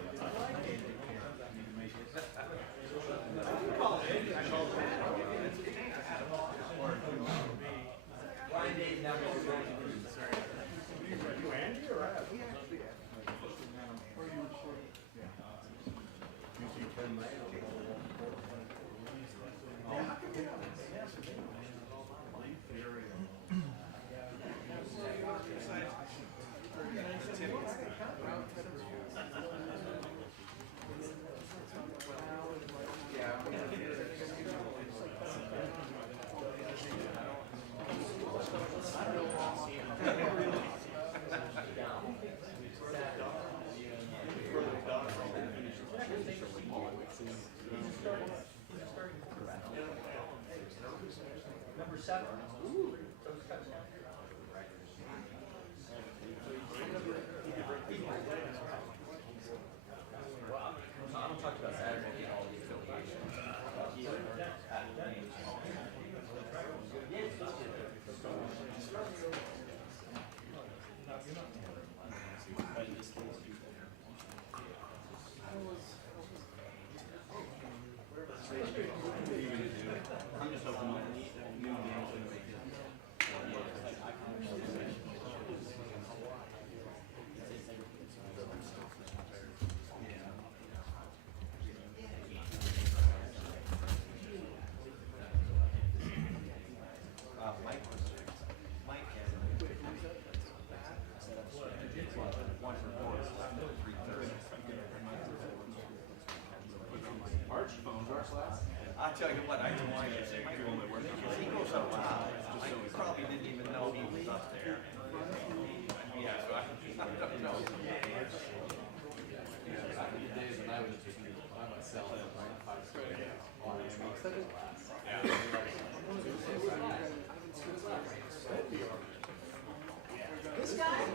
Number 7. Ooh. Wow. I'm talking about Saturday and all the I'm just hoping new games and Arch phones, Arch last. I'll tell you what, I don't want to say, he goes up top, I probably didn't even know he was up there. Yeah, so I don't know. This guy?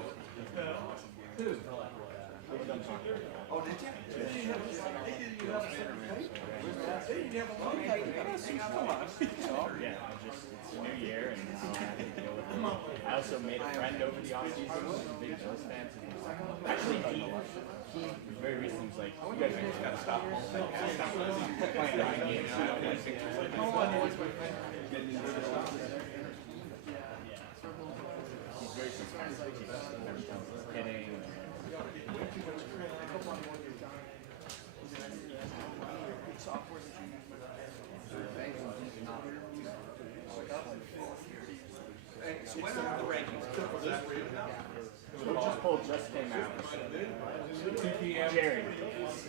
Oh, did you? Yeah, it's a new year, and I don't have to deal with it. I also made a friend over the offseason who's a big Bills fan. Actually, he very recently was like, you guys just gotta stop playing nine games. He's very suspenseful. He never tells us kidding. So when are the rankings? Coach's poll just came out. 2 p.m. Jerry.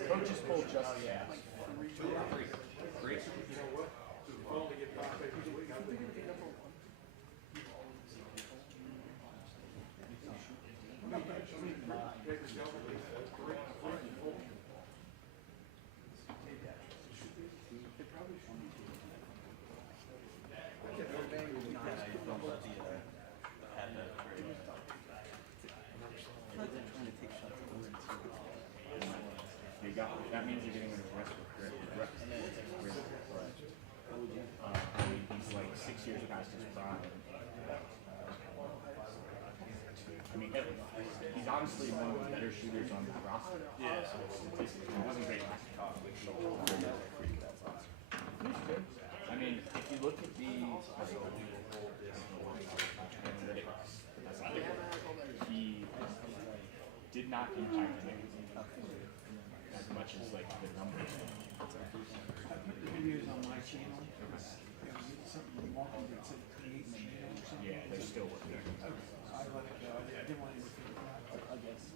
Coach's poll just came out. 2 or 3? 3. That means you're getting rid of I mean, he's like 6 years past his prime. I mean, he's honestly one of the better shooters on the roster. Yeah. He wasn't great last year. I mean, if you look at the analytics, he did not impact the game as much as like the numbers. I put the videos on my channel. Something walking that said create in the mail or something. Yeah, they're still working. I let it go. I didn't want to figure it out.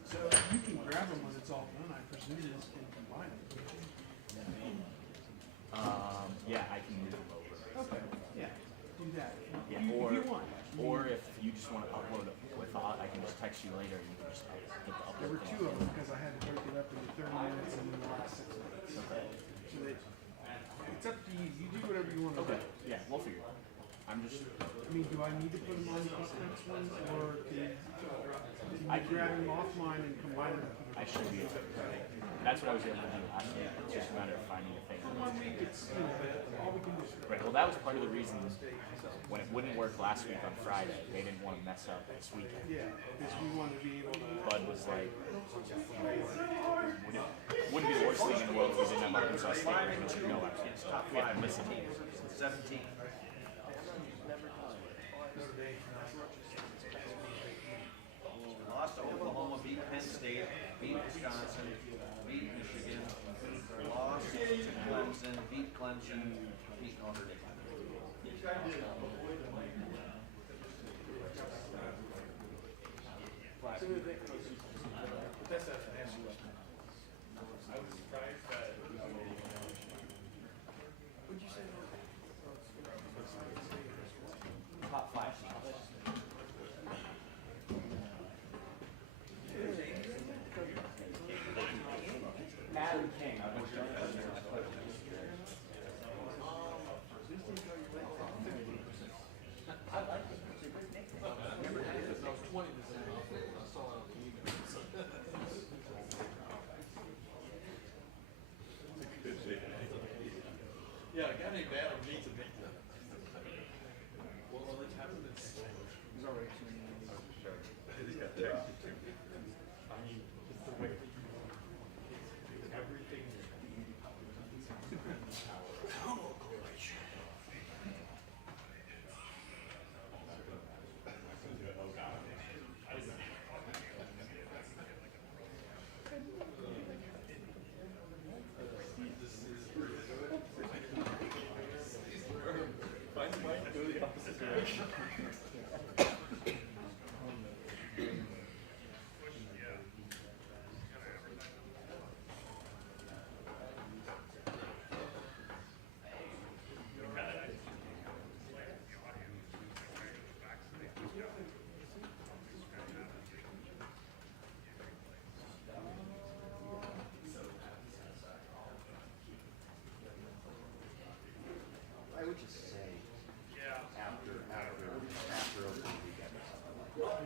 So you can grab them when it's all done, I presume, and combine them. Yeah, I can move them over. Okay, yeah, do that. Yeah, If or you want. or if you just want to upload it with I can just text you later and you can just hit the upload. There were 2 of them because I had to break it up into 30 minutes and then the last 6 minutes. So they, it's up to you. You do whatever you want to Okay, do. yeah, we'll figure it out. I'm just. I mean, do I need to put them on the offense ones, or can I you grab them offline and combine them? I should be able to. That's what I was able to do last week. It's just a matter of finding a thing. For 1 week, it's, you know, all we can do. Right, well, that was part of the reason when it wouldn't work last week on Friday, they didn't want to mess up this weekend. Yeah, because we want to be able to. Bud was like, wouldn't be the worst thing in the world if we didn't have Arkansas State. No, we have to miss a team. 17. Lost to Oklahoma, beat Penn State, beat Wisconsin, beat Michigan, lost to Clemson, beat Clemson, beat Notre Dame. Top 5. Adam King, I've been showing I like it. Yeah, a guy named Adam needs a big one. Well, what's happened is he's already he's got texted to me. I mean, just the way that you everything. Find the mic, go the opposite direction. would you say after opening weekend or something like that?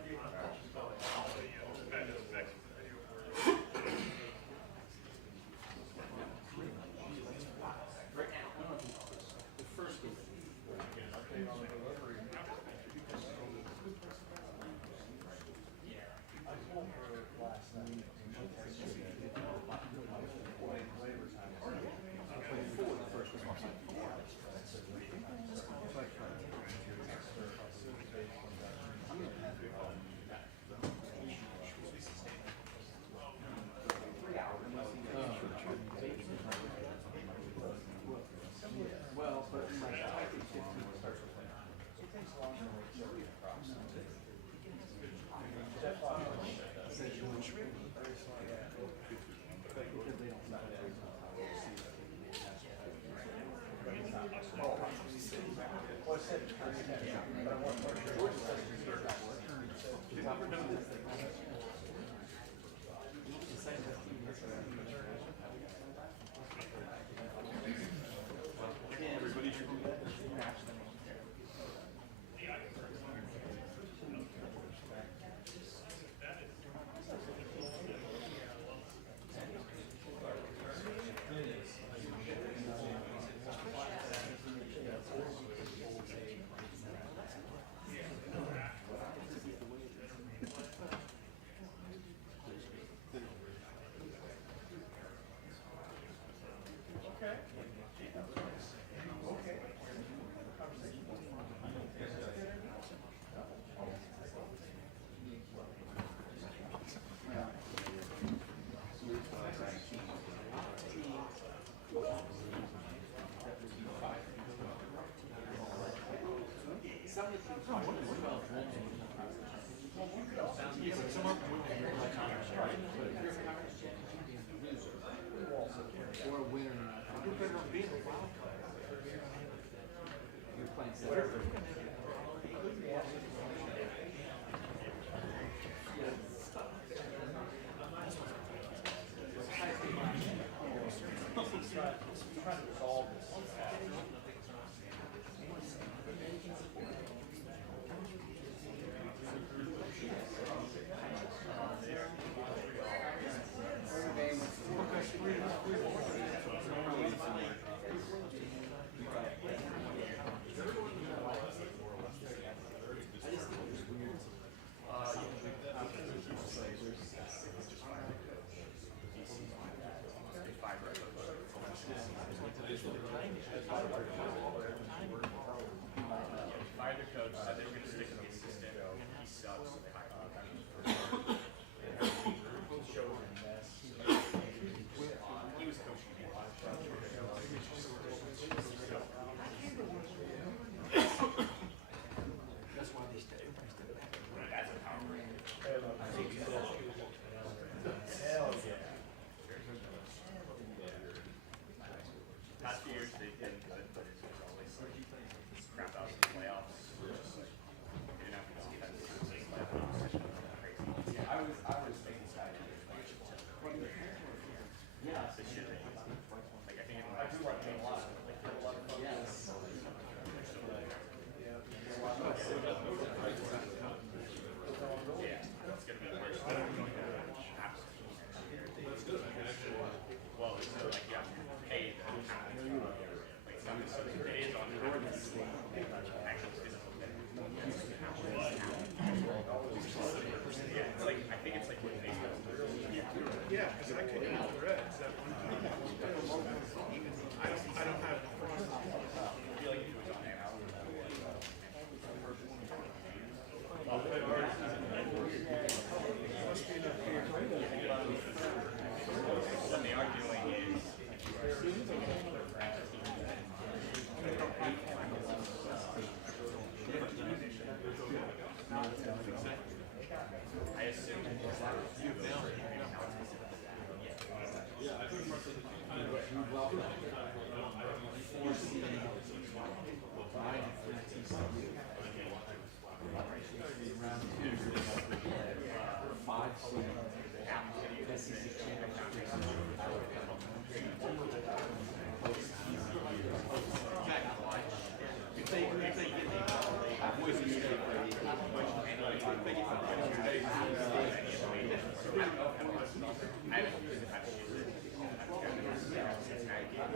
Cincinnati game,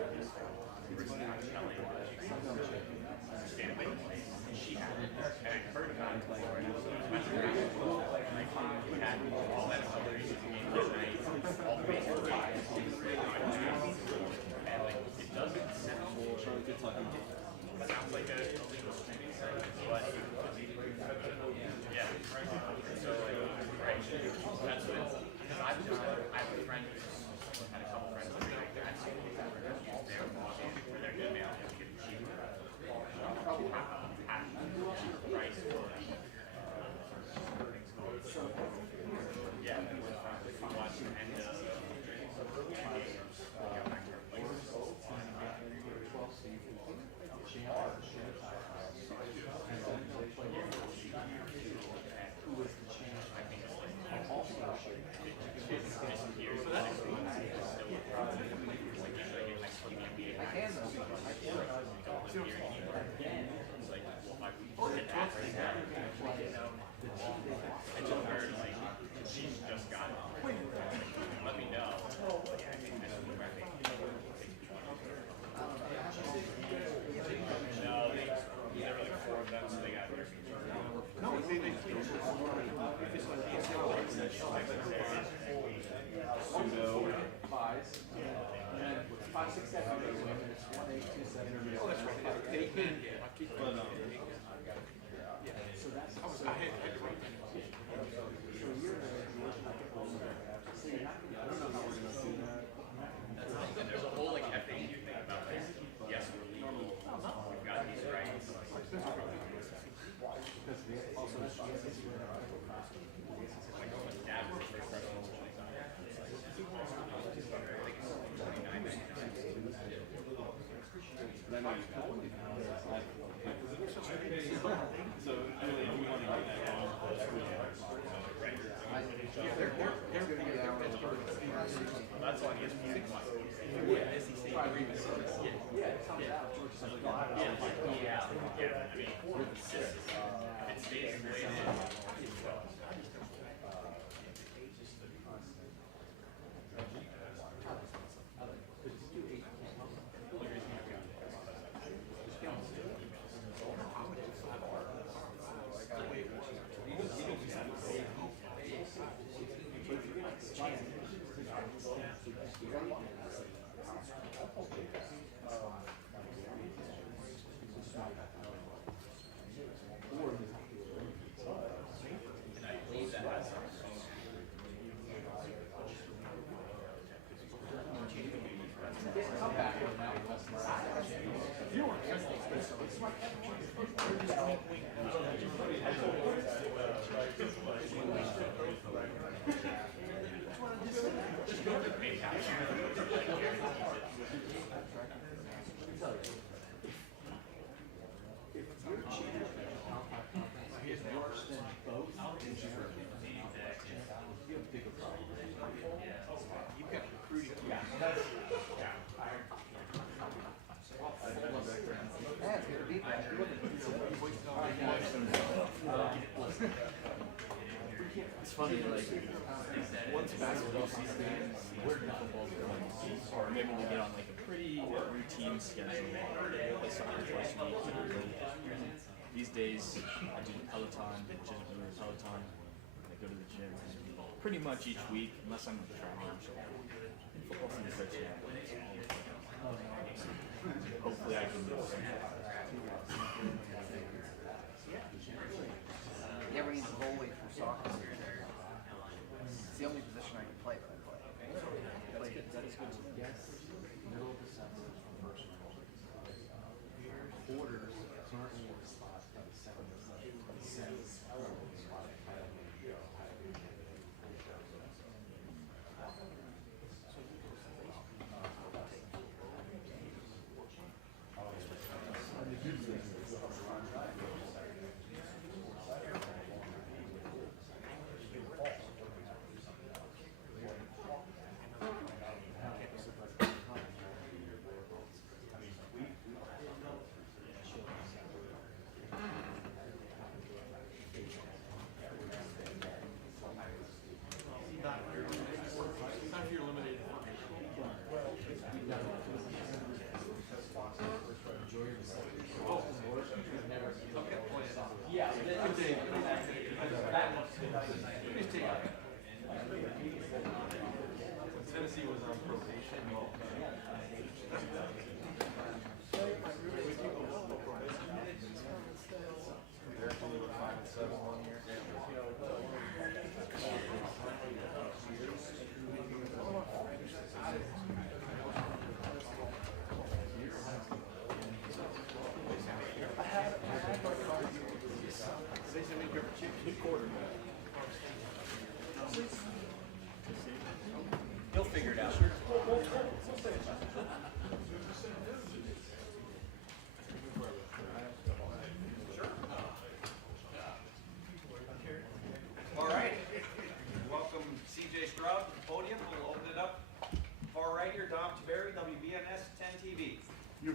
we were telling Santa Fe, and she had it, and I heard about it before, and it was like we had all that acceleration game last night, all the basic fives, and like it doesn't sound like a legal streaming service, but yeah. So like, right, that's what. Because I have a friend who's had a couple friends who like that. They're walking where they're good now, they get cheaper. Half cheaper price. Yeah, if you watch the end of there's a whole like FAQ thing about like, yes, we're legal, we've got these rights. That's on ESPN. Yeah. I mean, it stays the way it is. It's funny, like, once basketball season ends, we're not football or maybe we'll get on like a pretty routine schedule, play soccer twice a week. These days, I do Peloton, Peloton, I go to the gym pretty much each week, unless I'm traveling. Football season starts now. Hopefully I can do some. You ever need a goalie for soccer? It's the only position I can play, but I play. That is good. Yes. Middle of December, first quarters currently in the spot of 7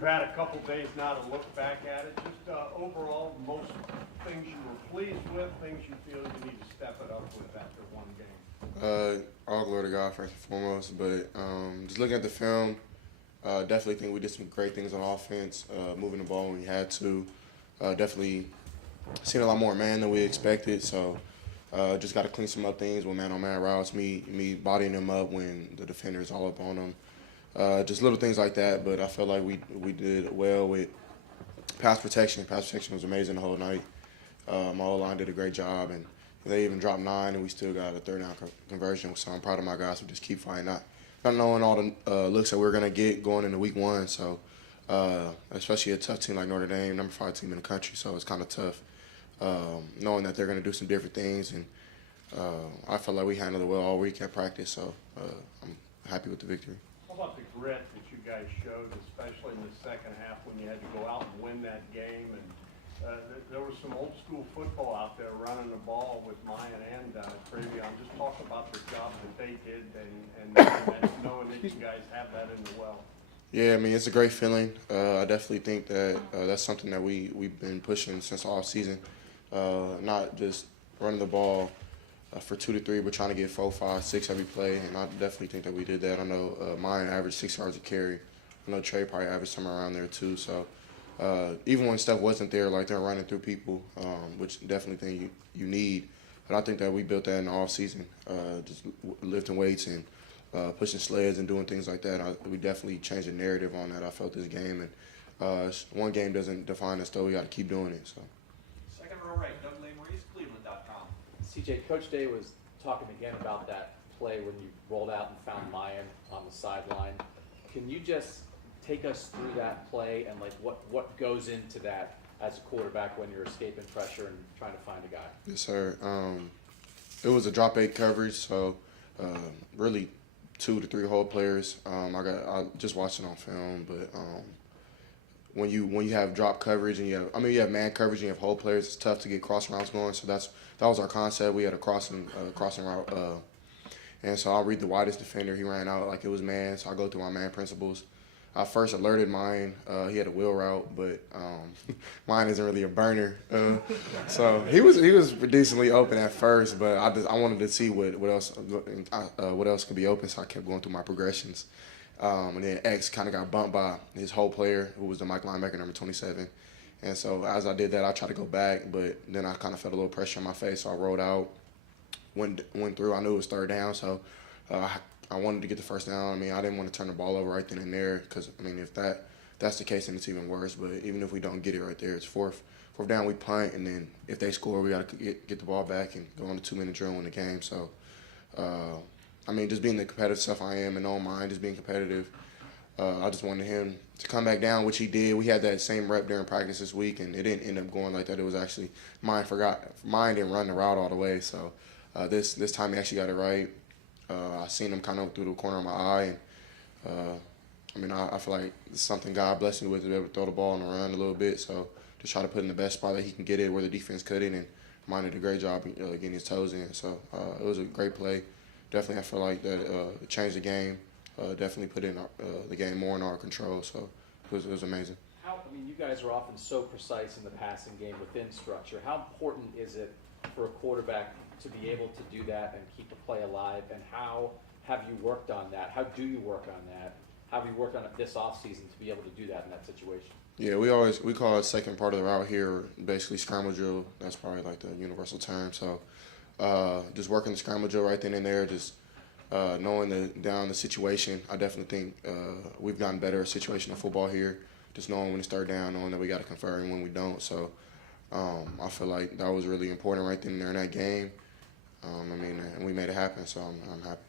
you've had a couple days now to look back at it, just overall, most things you were pleased with, things you feel you need to step it up with after one game? All glory to God first and foremost, but just looking at the film, definitely think we did some great things on offense, moving the ball when we had to. Definitely seen a lot more man than we expected, so just got to clean some up things with man-on-man routes, me bodying them up when the defender is all up on them. Just little things like that, but I felt like we did well with pass protection. Pass protection was amazing the whole night. My O-line did a great job, and they even dropped 9, and we still got a third down conversion. So I'm proud of my guys who just keep fighting, not knowing all the looks that we're going to get going into week 1. So especially a tough team like Notre Dame, number 5 team in the country, so it's kind of tough knowing that they're going to do some different things. And I felt like we handled it well all week at practice, so I'm happy with the victory. How about the grit that you guys showed, especially in the second half when you had to go out and win that game? And there was some old school football out there running the ball with Mayan and Travion. Just talk about the job that they did and knowing that you guys have that in the well. Yeah, I mean, it's a great feeling. I definitely think that that's something that we've been pushing since all season. Not just running the ball for 2 to 3, but trying to get 4, 5, 6 every play. And I definitely think that we did that. I know mine averaged 6 yards a carry. I know Trey probably averaged somewhere around there too. So even when stuff wasn't there, like they're running through people, which definitely think you need. But I think that we built that in the off season, just lifting weights and pushing sleds and doing things like that. We definitely changed the narrative on that. I felt this game, and one game doesn't define us, though. We got to keep doing it. So. Second row right, Doug Lesmerises, Cleveland.com. CJ, Coach Day was talking again about that play when you rolled out and found Mayan on the sideline. Can you just take us through that play and like what goes into that as a quarterback when you're escaping pressure and trying to find a guy? Yes, sir. It was a drop 8 coverage, so really 2 to 3 hole players. I just watched it on film, but when you have drop coverage and you have man coverage and you have hole players, it's tough to get cross routes going. So that was our concept. We had a crossing route, and so I'll read the widest defender. He ran out like it was man, so I go through my man principles. I first alerted mine. He had a wheel route, but mine isn't really a burner. So he was decently open at first, but I wanted to see what else could be open. So I kept going through my progressions, and then X kind of got bumped by his whole player, who was the Mike linebacker, number 27. And so as I did that, I tried to go back, but then I kind of felt a little pressure on my face, so I rolled out, went through. I knew it was third down, so I wanted to get the first down. I mean, I didn't want to turn the ball over right then and there because, I mean, if that's the case, then it's even worse. But even if we don't get it right there, it's fourth down, we punt, and then if they score, we got to get the ball back and go on the 2-minute drill in the game. So, I mean, just being the competitive stuff I am and don't mind just being competitive, I just wanted him to come back down, which he did. We had that same rep during practice this week, and it didn't end up going like that. It was actually mine didn't run the route all the way. So this time he actually got it right. I seen him kind of through the corner of my eye. And, I mean, I feel like it's something God blessed me with to be able to throw the ball on the run a little bit. So just try to put in the best spot that he can get it where the defense couldn't. And mine did a great job getting his toes in. So it was a great play. Definitely, I feel like that it changed the game. Definitely put in the game more in our control. So it was amazing. I mean, you guys are often so precise in the passing game within structure. How important is it for a quarterback to be able to do that and keep the play alive, and how have you worked on that? How do you work on that? How have you worked on it this offseason to be able to do that in that situation? Yeah, we call it second part of the route here, basically scramble drill. That's probably like the universal term. So just working the scramble drill right then and there, just knowing the situation. I definitely think we've gotten better at situational football here, just knowing when it's third down, knowing that we got to convert and when we don't. So I feel like that was really important right then and there in that game. I mean, and we made it happen, so I'm happy.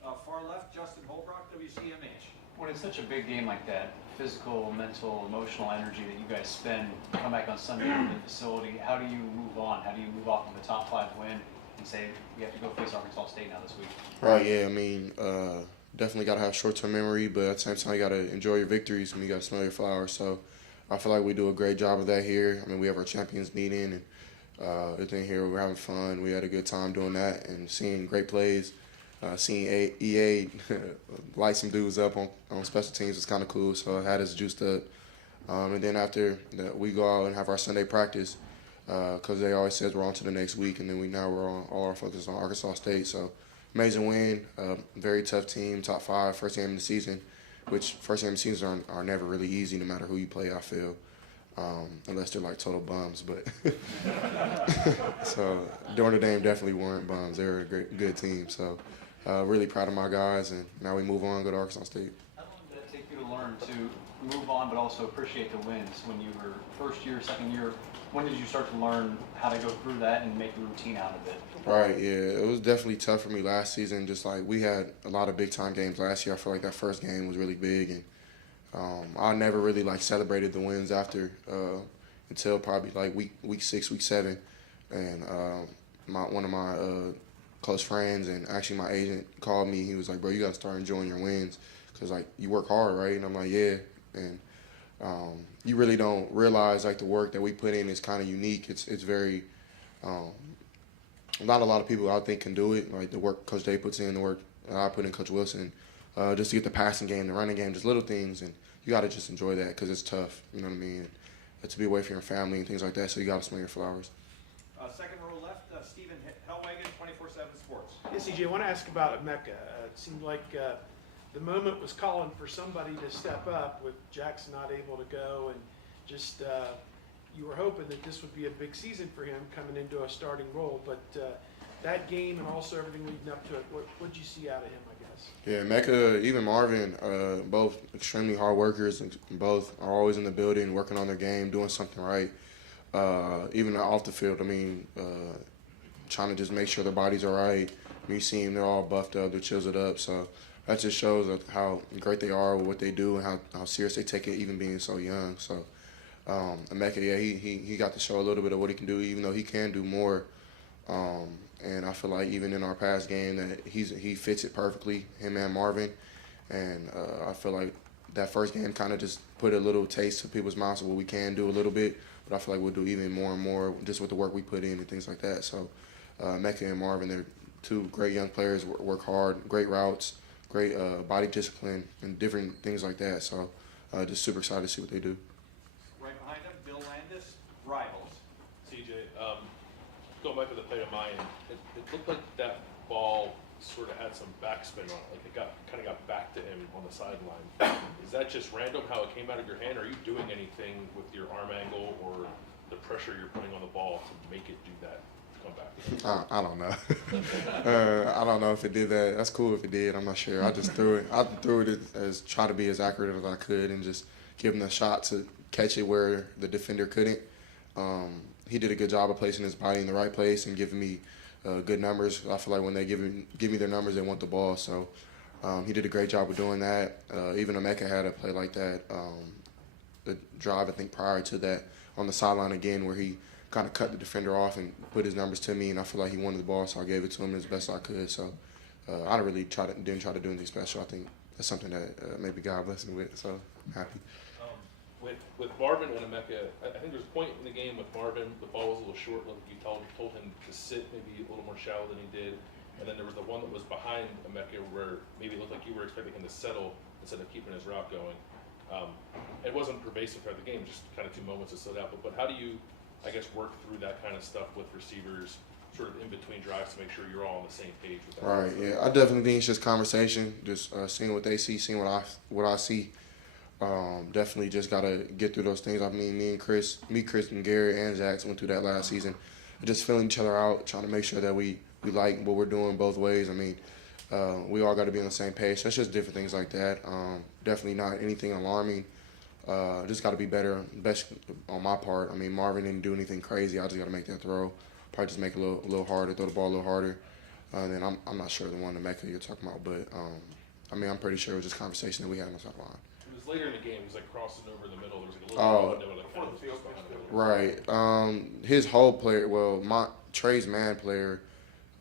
Far left, Justin Holbrook, WCMH. When it's such a big game like that, physical, mental, emotional energy that you guys spend, come back on Sunday in the facility, how do you move on? How do you move off from the top 5 win and say, we have to go face Arkansas State now this week? Right, yeah, I mean, definitely got to have short-term memory, but at the same time, you got to enjoy your victories and you got to smell your flowers. So I feel like we do a great job of that here. I mean, we have our champions meeting and everything here. We're having fun. We had a good time doing that and seeing great plays. Seeing EA light some dudes up on special teams was kind of cool, so I had us juiced up. And then after that, we go out and have our Sunday practice because they always says we're on to the next week, and then we're on all our focus on Arkansas State. So amazing win, very tough team, top 5, first game of the season, which first game of the season are never really easy no matter who you play, I feel, unless they're like total bums. But so Notre Dame definitely weren't bums. They were a good team. So really proud of my guys, and now we move on and go to Arkansas State. How long did it take you to learn to move on but also appreciate the wins when you were first year, second year? When did you start to learn how to go through that and make a routine out of it? Right, yeah. It was definitely tough for me last season. Just like we had a lot of big-time games last year. I feel like that first game was really big, and I never really like celebrated the wins after until probably like week 6, week 7, and one of my close friends and actually my agent called me. He was like, "Bro, you gotta start enjoying your wins because like you work hard, right?" And I'm like, "Yeah," and you really don't realize like the work that we put in is kind of unique. It's very not a lot of people I think can do it. Like the work Coach Day puts in, the work I put in, Coach Wilson, just to get the passing game, the running game, just little things, and you got to just enjoy that because it's tough. You know what I mean? And to be away from your family and things like that, so you got to smell your flowers. Second row left, Stephen Hellwagon, 24/7 Sports. Yeah, CJ, I want to ask about Emeka. It seemed like the moment was calling for somebody to step up with Jackson not able to go, and just you were hoping that this would be a big season for him coming into a starting role. But that game and also everything leading up to it, what did you see out of him, I guess? Yeah, Mecca, even Marvin, both extremely hard workers, and both are always in the building, working on their game, doing something right. Even off the field, I mean, trying to just make sure their bodies are right. You see them, they're all buffed up, they're chiseled up. So that just shows how great they are with what they do and how serious they take it, even being so young. So Emeka, yeah, he got to show a little bit of what he can do, even though he can do more. And I feel like even in our past game that he fits it perfectly, him and Marvin. And I feel like that first game kind of just put a little taste to people's mouths of what we can do a little bit. But I feel like we'll do even more and more just with the work we put in and things like that. So Mecca and Marvin, they're two great young players, work hard, great routes, great body discipline, and different things like that. So just super excited to see what they do. Right behind him, Bill Landis, Rivals. CJ, going back to the play of mine, it looked like that ball sort of had some backspin on it, like it kind of got back to him on the sideline. Is that just random how it came out of your hand? Or are you doing anything with your arm angle or the pressure you're putting on the ball to make it do that comeback? I don't know. I don't know if it did that. That's cool if it did. I'm not sure. I just threw it. I threw it as try to be as accurate as I could and just give him the shot to catch it where the defender couldn't. He did a good job of placing his body in the right place and giving me good numbers. I feel like when they give me their numbers, they want the ball. So he did a great job of doing that. Even Emeka had a play like that. The drive, I think, prior to that on the sideline again where he kind of cut the defender off and put his numbers to me, and I feel like he wanted the ball, so I gave it to him as best I could. So I didn't try to do anything special. I think that's something that maybe God blessed me with, so I'm happy. With Marvin and Emeka, I think there's a point in the game with Marvin, the ball was a little short, like you told him to sit maybe a little more shallow than he did, and then there was the one that was behind Emeka where maybe it looked like you were expecting him to settle instead of keeping his route going. It wasn't pervasive throughout the game, just kind of 2 moments that stood out, but how do you, I guess, work through that kind of stuff with receivers sort of in between drives to make sure you're all on the same page with that? Right, yeah. I definitely think it's just conversation, just seeing what they see, seeing what I see. Definitely just got to get through those things. I mean, Chris and Gary and Jax went through that last season. Just filling each other out, trying to make sure that we like what we're doing both ways. I mean, we all got to be on the same page. So it's just different things like that. Definitely not anything alarming. Just got to be better, best on my part. I mean, Marvin didn't do anything crazy. I just got to make that throw. Probably just make it a little harder, throw the ball a little harder. And then I'm not sure the one that Mecca you're talking about, but I mean, I'm pretty sure it was just conversation that we had on the sideline. It was later in the game. He was like crossing over in the middle. There was like a little window like kind of just behind the middle. Right. His whole player, Trey's man player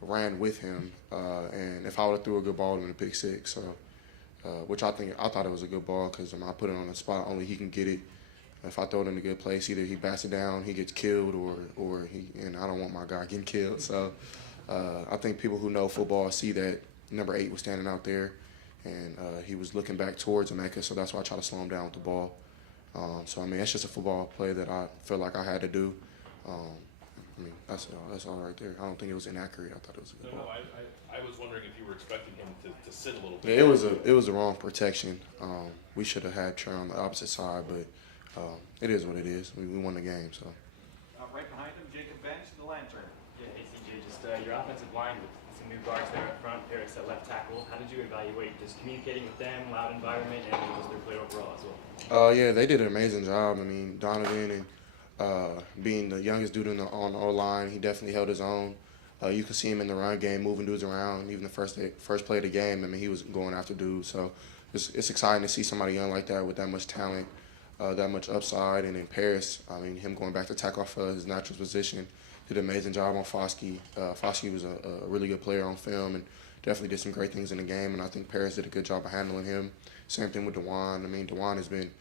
ran with him, and if I would have threw a good ball, it would have been a pick six. So, which I thought it was a good ball because I put it on the spot. Only he can get it. If I throw it in a good place, either he bats it down, he gets killed, or and I don't want my guy getting killed. So, I think people who know football see that number 8 was standing out there, and he was looking back towards Emeka, so that's why I tried to slow him down with the ball. So, I mean, it's just a football play that I feel like I had to do. I mean, that's all right there. I don't think it was inaccurate. I thought it was a good ball. I was wondering if you were expecting him to sit a little bit. Yeah, it was the wrong protection. We should have had Trey on the opposite side, but it is what it is. We won the game, so. Right behind him, Jacob Bench, the lantern. Yeah, hey CJ, just your offensive line with some new guards there up front, Paris at left tackle. How did you evaluate just communicating with them, loud environment, and just their play overall as well? Yeah, they did an amazing job. I mean, Donovan and being the youngest dude on the O-line, he definitely held his own. You could see him in the run game, moving dudes around. Even the first play of the game, I mean, he was going after dudes. So it's exciting to see somebody young like that with that much talent, that much upside. And in Paris, I mean, him going back to tackle off his natural position, did an amazing job on Foskey. Foskey was a really good player on film and definitely did some great things in the game. And I think Paris did a good job of handling him. Same thing with DeJuan. I mean, DeJuan has been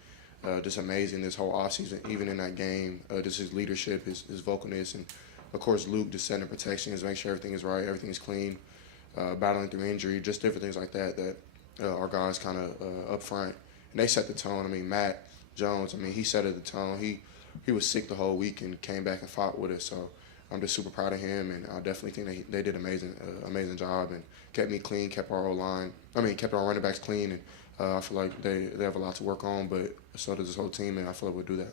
just amazing this whole offseason, even in that game. Just his leadership, his vocalness, and of course Luke just setting protections, making sure everything is right, everything is clean, battling through injury, just different things like that our guys kind of up front. And they set the tone. I mean, Matt Jones, I mean, he set the tone. He was sick the whole week and came back and fought with us. So I'm just super proud of him, and I definitely think they did amazing job and kept me clean, kept our kept our running backs clean, and I feel like they have a lot to work on, but so does this whole team, and I feel like we'll do that.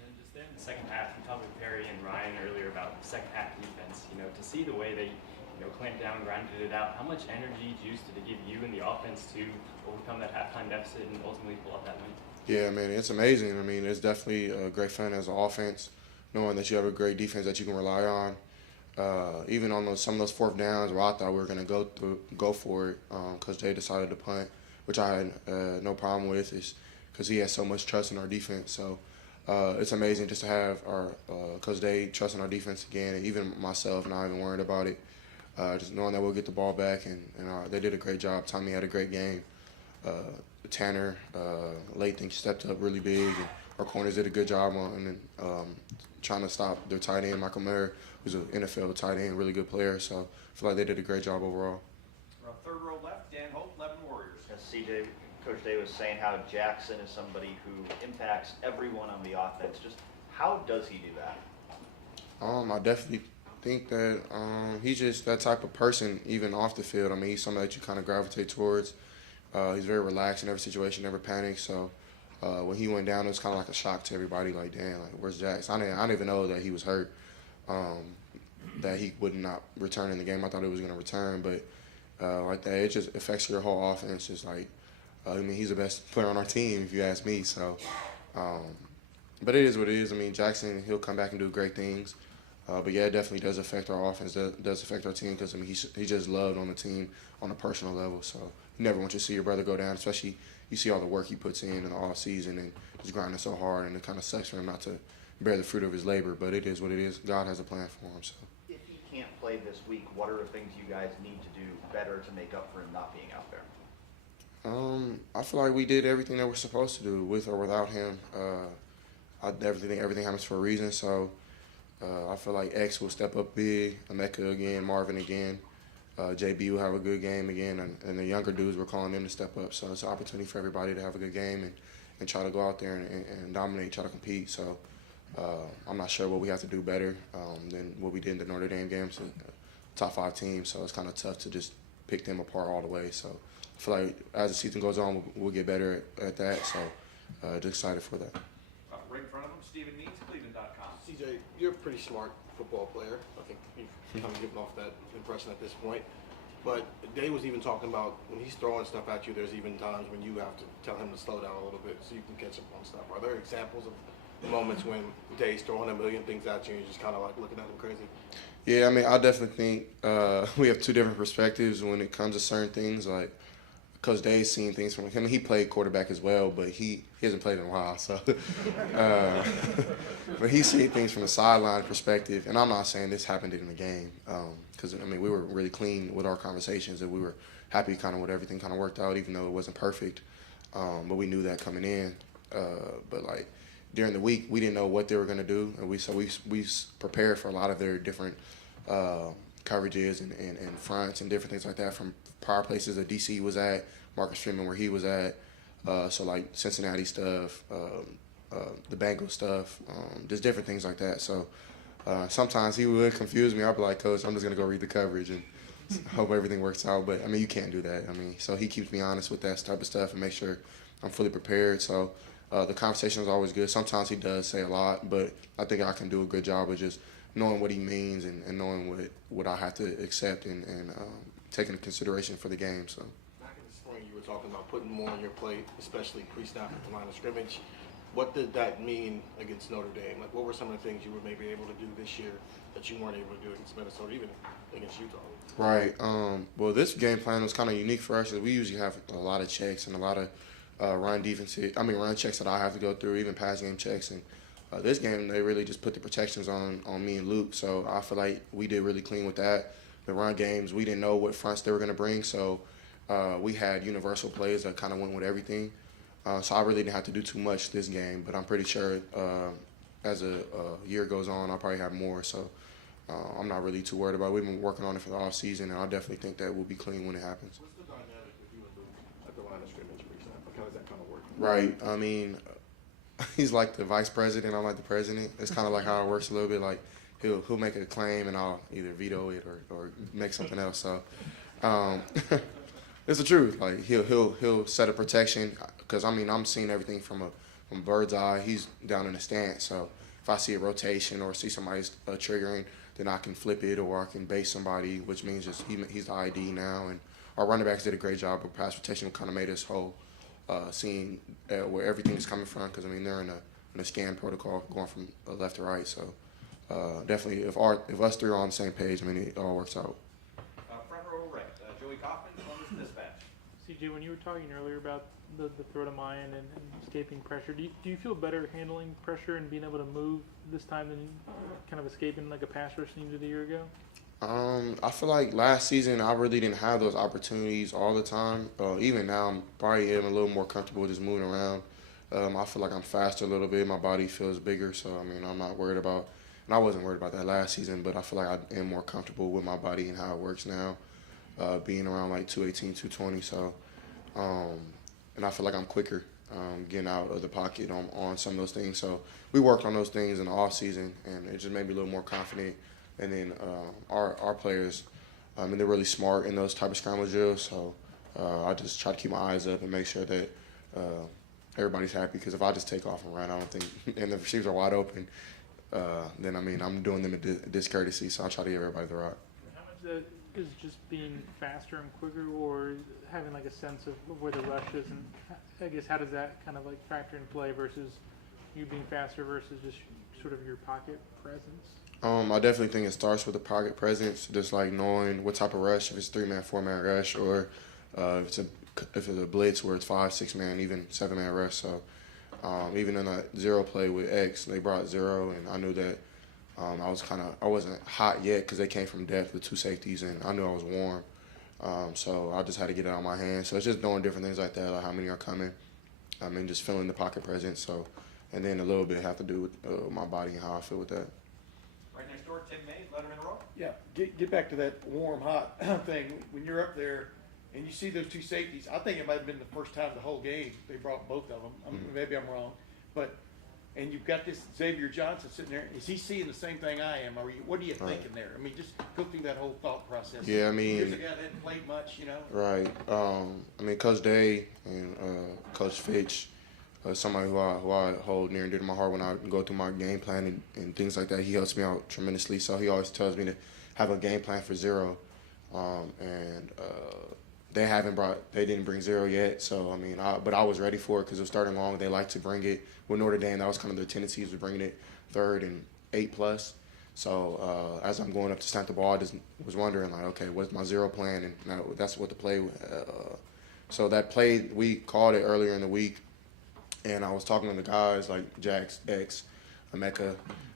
And just then, the second half, you talked with Perry and Ryan earlier about second half defense. You know, to see the way they, clamped down, grinded it out. How much energy, juice did it give you and the offense to overcome that halftime deficit and ultimately pull out that win? Yeah, man, it's amazing. I mean, it's definitely a great feeling as an offense, knowing that you have a great defense that you can rely on. Even on some of those fourth downs where I thought we were going to go for it, because they decided to punt, which I had no problem with, is because he has so much trust in our defense. So it's amazing just to have because they trust in our defense again, and even myself not even worried about it. Just knowing that we'll get the ball back, and they did a great job. Tommy had a great game. Tanner, Lathan stepped up really big, and our corners did a good job trying to stop their tight end, Michael Mayer, who's an NFL tight end, really good player. So I feel like they did a great job overall. Third row left, Dan Hope, 11 Warriors. CJ, Coach Day was saying how Jackson is somebody who impacts everyone on the offense. Just how does he do that? I definitely think that he's just that type of person, even off the field. I mean, he's somebody that you kind of gravitate towards. He's very relaxed in every situation, never panics. So when he went down, it was kind of like a shock to everybody. Like, damn, like, where's Jackson? I didn't even know that he was hurt, that he would not return in the game. I thought he was going to return, but like that, it just affects your whole offense. Just like, I mean, he's the best player on our team, if you ask me. So, but it is what it is. I mean, Jackson, he'll come back and do great things. But yeah, it definitely does affect our offense. Does affect our team because I mean he's just loved on the team on a personal level. So you never want you to see your brother go down, especially you see all the work he puts in the off season and he's grinding so hard, and it kind of sucks for him not to bear the fruit of his labor. But it is what it is. God has a plan for him. So if he can't play this week, what are the things you guys need to do better to make up for him not being out there? I feel like we did everything that we're supposed to do with or without him. I definitely think everything happens for a reason. So. I feel like X will step up big, Emeka again, Marvin again, JB will have a good game again, and the younger dudes, we're calling them to step up. So it's an opportunity for everybody to have a good game and try to go out there and dominate, try to compete. So I'm not sure what we have to do better than what we did in the Notre Dame games, top 5 teams. So it's kind of tough to just pick them apart all the way. So I feel like as the season goes on, we'll get better at that. So just excited for that. Right in front of him, Stephen Needs, Cleveland.com. CJ, you're a pretty smart football player. I think you've kind of given off that impression at this point. But Day was even talking about when he's throwing stuff at you, there's even times when you have to tell him to slow down a little bit so you can catch up on stuff. Are there examples of moments when Day's throwing a million things at you and you're just kind of like looking at him crazy? Yeah, I mean, I definitely think we have 2 different perspectives when it comes to certain things. Like, Coach Day's seen things from him. He played quarterback as well, but he hasn't played in a while. So, but he's seen things from a sideline perspective. And I'm not saying this happened in the game because, I mean, we were really clean with our conversations and we were happy kind of with everything kind of worked out, even though it wasn't perfect. But we knew that coming in. But, like, during the week, we didn't know what they were going to do. And we prepared for a lot of their different coverages and fronts and different things like that from prior places that DC was at, Marcus Freeman where he was at. So like Cincinnati stuff, the Bengals stuff, just different things like that. So sometimes he would confuse me. I'd be like, Coach, I'm just going to go read the coverage and hope everything works out. But, I mean, you can't do that. I mean, so he keeps me honest with that type of stuff and make sure I'm fully prepared. So the conversation is always good. Sometimes he does say a lot, but I think I can do a good job of just knowing what he means and knowing what I have to accept and taking into consideration for the game. So. Back in the spring, you were talking about putting more on your plate, especially pre-snap at the line of scrimmage. What did that mean against Notre Dame? Like, what were some of the things you were maybe able to do this year that you weren't able to do against Minnesota, even against Utah? Right. Well, this game plan was kind of unique for us. We usually have a lot of checks and a lot of run checks that I have to go through, even pass game checks. And this game, they really just put the protections on me and Luke. So I feel like we did really clean with that. The run games, we didn't know what fronts they were going to bring. So we had universal plays that kind of went with everything. So I really didn't have to do too much this game, but I'm pretty sure as a year goes on, I'll probably have more. So I'm not really too worried about it. We've been working on it for the off season, and I definitely think that we'll be clean when it happens. What's the dynamic with you and Luke at the line of scrimmage pre-snap? Like, how does that kind of work? Right. I mean, he's like the vice president. I'm like the president. It's kind of like how it works a little bit. Like he'll make a claim, and I'll either veto it or make something else. So it's the truth. Like he'll set a protection. Because, I mean, I'm seeing everything from bird's eye. He's down in the stance. So if I see a rotation or see somebody's triggering, then I can flip it or I can base somebody, which means just he's the ID now. And our running backs did a great job of pass protection, kind of made us whole, seeing where everything's coming from. Because, I mean, they're in a scan protocol going from left to right. So definitely, if us three are on the same page, I mean, it all works out. Front row right, Joey Kaufman, Columbus Dispatch. CJ, when you were talking earlier about the throw to Mayan and escaping pressure, do you feel better handling pressure and being able to move this time than kind of escaping like a pass rush team did a year ago? I feel like last season I really didn't have those opportunities all the time. Even now, I'm probably a little more comfortable just moving around. I feel like I'm faster a little bit. My body feels bigger, so I mean I'm not worried about. And I wasn't worried about that last season, but I feel like I am more comfortable with my body and how it works now, being around like 218, 220. So. And I feel like I'm quicker getting out of the pocket on some of those things. So we worked on those things in the off season, and it just made me a little more confident. And then our players, and they're really smart in those type of scramble drills. So I just try to keep my eyes up and make sure that everybody's happy. Because if I just take off and run, I don't think, and the receivers are wide open, then I mean I'm doing them a discourtesy. So I try to give everybody the rock. How much of that is just being faster and quicker, or having like a sense of where the rush is, and I guess how does that kind of like factor in play versus you being faster versus just sort of your pocket presence? I definitely think it starts with the pocket presence, just like knowing what type of rush, if it's 3-man, 4-man rush, or if it's a blitz where it's 5, 6-man, even 7-man rush. So even in that zero play with X, they brought zero, and I knew that I wasn't hot yet because they came from depth with 2 safeties, and I knew I was warm. So I just had to get it out of my hands. So it's just doing different things like that, like how many are coming, and just feeling the pocket presence. So, and then a little bit have to do with my body and how I feel with that. Right next door, Tim Mays, Letterman Row. Yeah, get back to that warm, hot thing. When you're up there and you see those 2 safeties, I think it might have been the first time the whole game they brought both of them. Maybe I'm wrong, but. And you've got this Xavier Johnson sitting there. Is he seeing the same thing I am? Or what are you thinking there? I mean, just go through that whole thought process. Yeah, I mean, here's a guy that hadn't played much, you know. Right. I mean, Coach Day and Coach Fitch, somebody who I hold near and dear to my heart when I go through my game plan and things like that. He helps me out tremendously. So he always tells me to have a game plan for zero, and they didn't bring zero yet. So I mean, but I was ready for it because it was starting long. They like to bring it. With Notre Dame, that was kind of their tendencies of bringing it 3rd and 8+. So as I'm going up to snap the ball, I just was wondering, like, okay, what's my zero plan? And that's what the play. So that play, we called it earlier in the week, and I was talking to the guys like Jax, X, Emeka,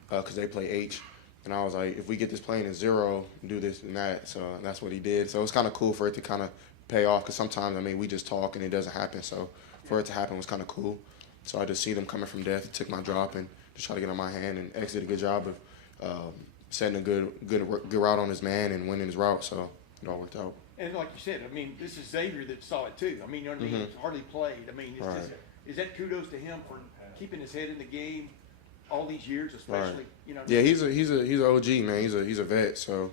because they play H. And I was like, if we get this play in 0, do this and that. So that's what he did. So it's kind of cool for it to kind of pay off because sometimes, I mean, we just talk and it doesn't happen. So for it to happen was kind of cool. So I just see them coming from depth, took my drop, and just try to get on my hand. And X did a good job of setting a good route on his man and winning his route. So it all worked out. And like you said, I mean, this is Xavier that saw it too. I mean, you know what I mean? He's hardly played. I mean, it's Right. just, is that kudos to him for keeping his head in the game all these years, especially, Right. you know? Yeah, he's an OG, man. He's a vet. So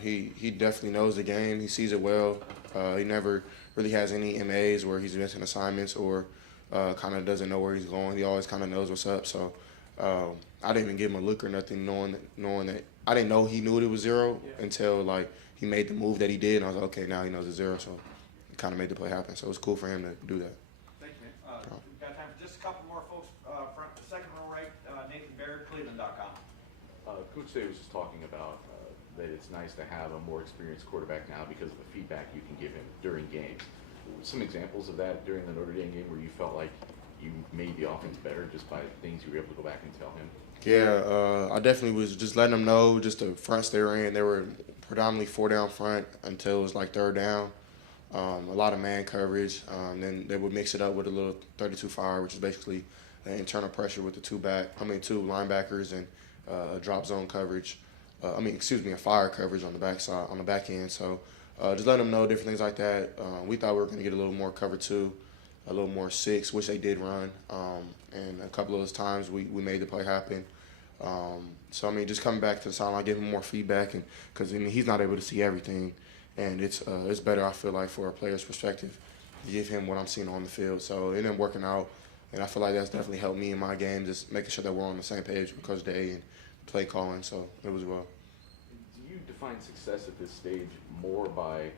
he definitely knows the game. He sees it well. He never really has any MAs where he's missing assignments or kind of doesn't know where he's going. He always kind of knows what's up. So I didn't even give him a look or nothing, knowing that I didn't know he knew it was zero until like he made the move that he did, and I was like, okay, now he knows it's zero. So it kind of made the play happen. So it was cool for him to do that. Thank you, man. We've got time for just a couple more folks. Front, the second row right, Nathan Baird, Cleveland.com. Coach Day was just talking about that it's nice to have a more experienced quarterback now because of the feedback you can give him during games. Some examples of that during the Notre Dame game where you felt like you made the offense better just by things you were able to go back and tell him? Yeah, I definitely was just letting them know just the fronts they were in. They were predominantly 4 down front until it was like 3rd down. A lot of man coverage. Then they would mix it up with a little 32 fire, which is basically internal pressure with the 2 linebackers and a drop zone coverage. A fire coverage on the backside, on the back end. So just letting them know different things like that. We thought we were going to get a little more cover 2, a little more 6, which they did run. And a couple of those times we made the play happen. So just coming back to the sideline, giving him more feedback, and because he's not able to see everything, and it's better, I feel like, for a player's perspective to give him what I'm seeing on the field. So it ended up working out, and I feel like that's definitely helped me in my game, just making sure that we're on the same page with Coach Day and play calling. So it was well. Do you define success at this stage more by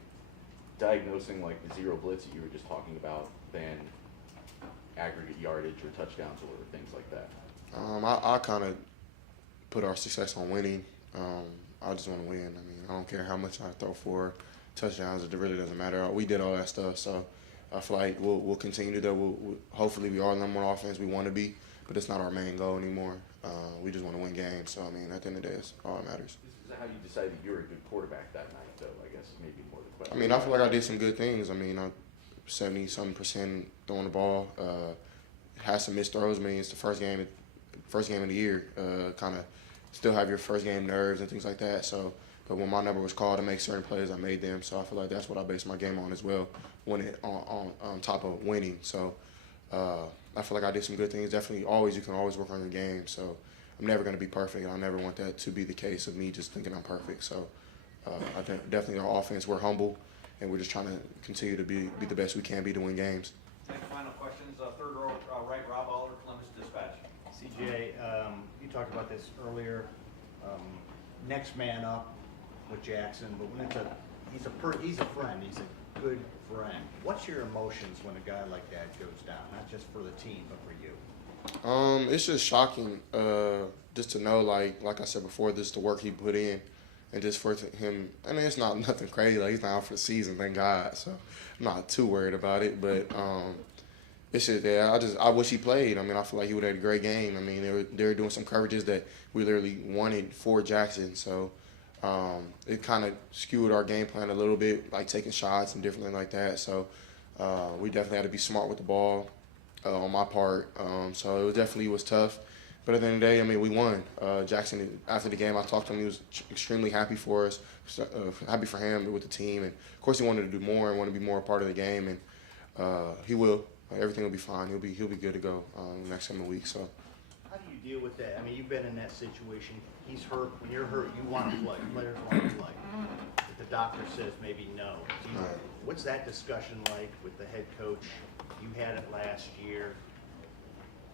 diagnosing like the zero blitz that you were just talking about than aggregate yardage or touchdowns or things like that? I kind of put our success on winning. I just want to win. I don't care how much I throw for touchdowns. It really doesn't matter. We did all that stuff, so I feel like we'll continue to do that. Hopefully we are the number 1 offense we want to be, but it's not our main goal anymore. We just want to win games. So, at the end of the day, it's all that matters. Is that how you decided you're a good quarterback that night, though? I guess maybe more the question. I feel like I did some good things. I'm 70-something% throwing the ball. Had some missed throws. It's the first game of the year. Kind of still have your first game nerves and things like that. So, but when my number was called to make certain plays, I made them. So I feel like that's what I base my game on as well, when it on top of winning. So I feel like I did some good things. Definitely, you can always work on your game. So I'm never going to be perfect, and I never want that to be the case of me just thinking I'm perfect. So I think definitely our offense, we're humble, and we're just trying to continue to be the best we can be to win games. Second final questions, third row right, Rob Aller, Columbus Dispatch. CJ, you talked about this earlier. Next man up with Jackson, but when he's a friend, he's a good friend. What's your emotions when a guy like that goes down, not just for the team, but for you? It's just shocking, just to know, like I said before, just the work he put in, and just for him. It's not nothing crazy. Like, he's not out for the season, thank God. So I'm not too worried about it. But it's just I wish he played. I feel like he would have had a great game. They were doing some coverages that we literally wanted for Jackson. So it kind of skewed our game plan a little bit, like taking shots and different things like that. So we definitely had to be smart with the ball on my part. So it definitely was tough. But at the end of the day, we won. Jackson, after the game, I talked to him. He was extremely happy for us, happy for him with the team. And, of course, he wanted to do more and wanted to be more a part of the game. And he will. Everything will be fine. He'll be good to go the next coming weeks. So. How do you deal with that? You've been in that situation. He's hurt. When you're hurt, you want to play. Players want to play. If the doctor says maybe no, what's that discussion like with the head coach? You had it last year.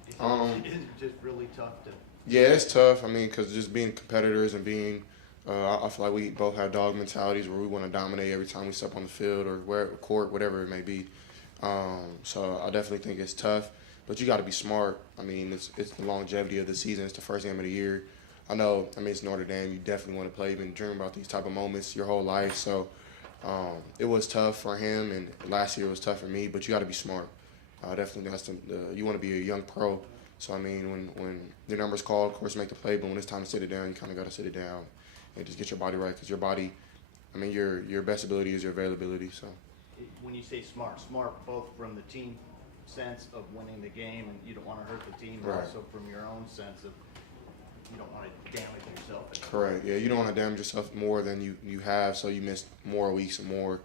Is it just really tough to? Yeah, it's tough. Because just being competitors and being, I feel like we both have dog mentalities where we want to dominate every time we step on the field or court, whatever it may be. So I definitely think it's tough, but you got to be smart. It's the longevity of the season. It's the first game of the year. I know. It's Notre Dame. You definitely want to play. You've been dreaming about these type of moments your whole life. So it was tough for him, and last year it was tough for me. But you got to be smart. Definitely, that's you want to be a young pro. So when your number's called, of course, make the play. But when it's time to sit it down, you kind of got to sit it down and just get your body right. Because your body, your best ability is your availability. So. When you say smart both from the team sense of winning the game and you don't want to hurt the team, but right. also from your own sense of don't want to damage yourself. Correct. Yeah, you don't want to damage yourself more than you have, so you miss more weeks and more,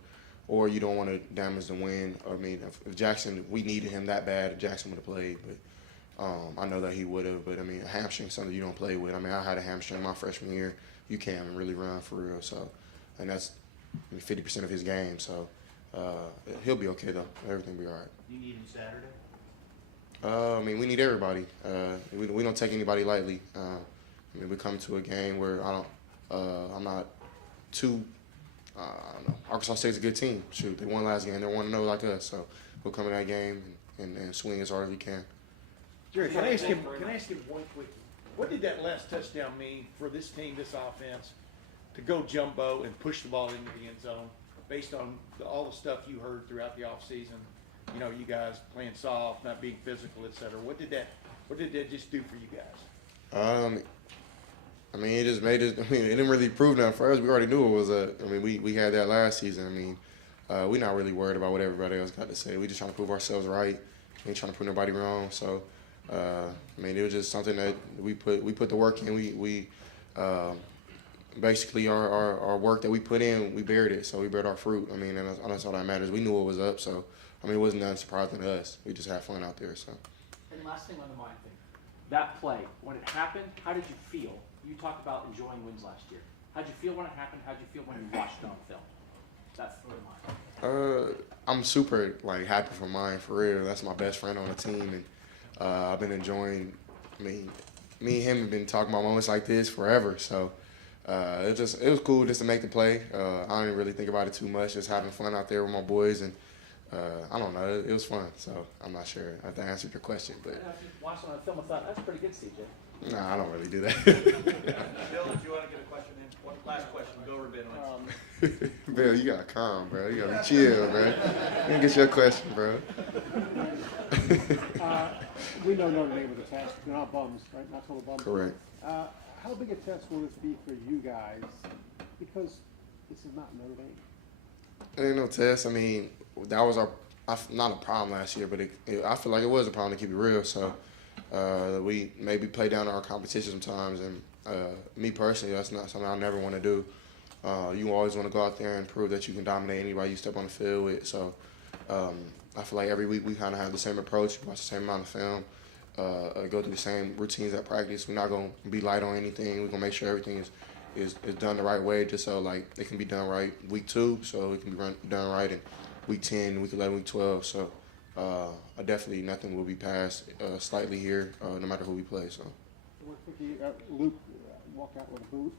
or you don't want to damage the win. I mean, if Jackson, we needed him that bad, if Jackson would have played, but I know that he would have. But I mean, a hamstring is something you don't play with. I mean, I had a hamstring my freshman year. You can't really run for real. So, and that's 50% of his game. So he'll be okay though. Everything will be all right. You need him Saturday? I mean, we need everybody. We don't take anybody lightly. I mean, we come to a game where I'm not too. I don't know. Arkansas State's a good team. Shoot, they won last game. They want to know like us. So we'll come in that game and swing as hard as we can. Jerry, can I ask him one quick? What did that last touchdown mean for this team, this offense, to go jumbo and push the ball into the end zone, based on all the stuff you heard throughout the offseason? You know, you guys playing soft, not being physical, et cetera. What did that just do for you guys? I mean, it just made it. I mean, it didn't really prove nothing for us. We already knew it was a. I mean, we had that last season. I mean, we're not really worried about what everybody else got to say. We just trying to prove ourselves right. We ain't trying to prove nobody wrong. So, I mean, it was just something that we put the work in. We basically our work that we put in, we buried it. So we buried our fruit. I mean, and that's all that matters. We knew what was up. So, I mean, it wasn't nothing surprising to us. We just had fun out there. So. And last thing on the mind thing, that play when it happened, how did you feel? You talked about enjoying wins last year. How'd you feel when it happened? How'd you feel when you watched it on film? That's the mind. I'm super happy for mine, for real. That's my best friend on the team, and I've been enjoying. I mean, me and him have been talking about moments like this forever. So it was cool just to make the play. I didn't really think about it too much. Just having fun out there with my boys, and I don't know. It was fun. So I'm not sure if I answered your question, but. Yeah, watching on film, I thought that's pretty good, CJ. Nah, I don't really do that. Bill, did you want to get a question in? One last question, go over Ben. Bill, you gotta calm, bro. You gotta be chill, bro. You can get your question, bro. We know Notre Dame was a test. They're not bums, right? Not total bums. Correct. How big a test will this be for you guys? Because this is not Notre Dame. It ain't no test. I mean, that was not a problem last year, but I feel like it was a problem, to keep it real. So we maybe play down our competition sometimes, and me personally, that's not something I never want to do. You always want to go out there and prove that you can dominate anybody you step on the field with. So I feel like every week we kind of have the same approach, watch the same amount of film, go through the same routines at practice. We're not going to be light on anything. We're going to make sure everything is done the right way, just so it can be done right week 2, so it can be done right in week 10, week 11, week 12. So definitely nothing will be passed slightly here, no matter who we play. So. Luke walked out with a boot.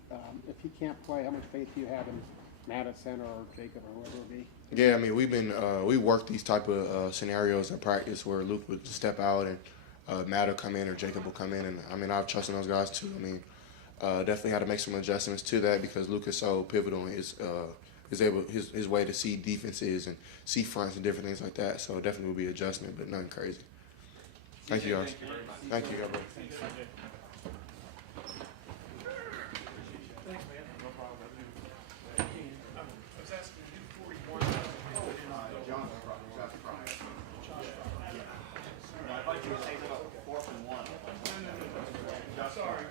If he can't play, how much faith do you have in Madison or Jacob or whoever it will be? Yeah, I mean, we worked these type of scenarios at practice where Luke would step out and Matt will come in or Jacob will come in, and I mean, I've trusted those guys too. I mean, definitely had to make some adjustments to that because Luke is so pivotal in his way to see defenses and see fronts and different things like that. So definitely will be adjustment, but nothing crazy. Thank you, guys. Thank you, guys. Thanks, man. No problem. I was asking you 41. John Fry. I thought you were saying about 4th and 1. No. Sorry.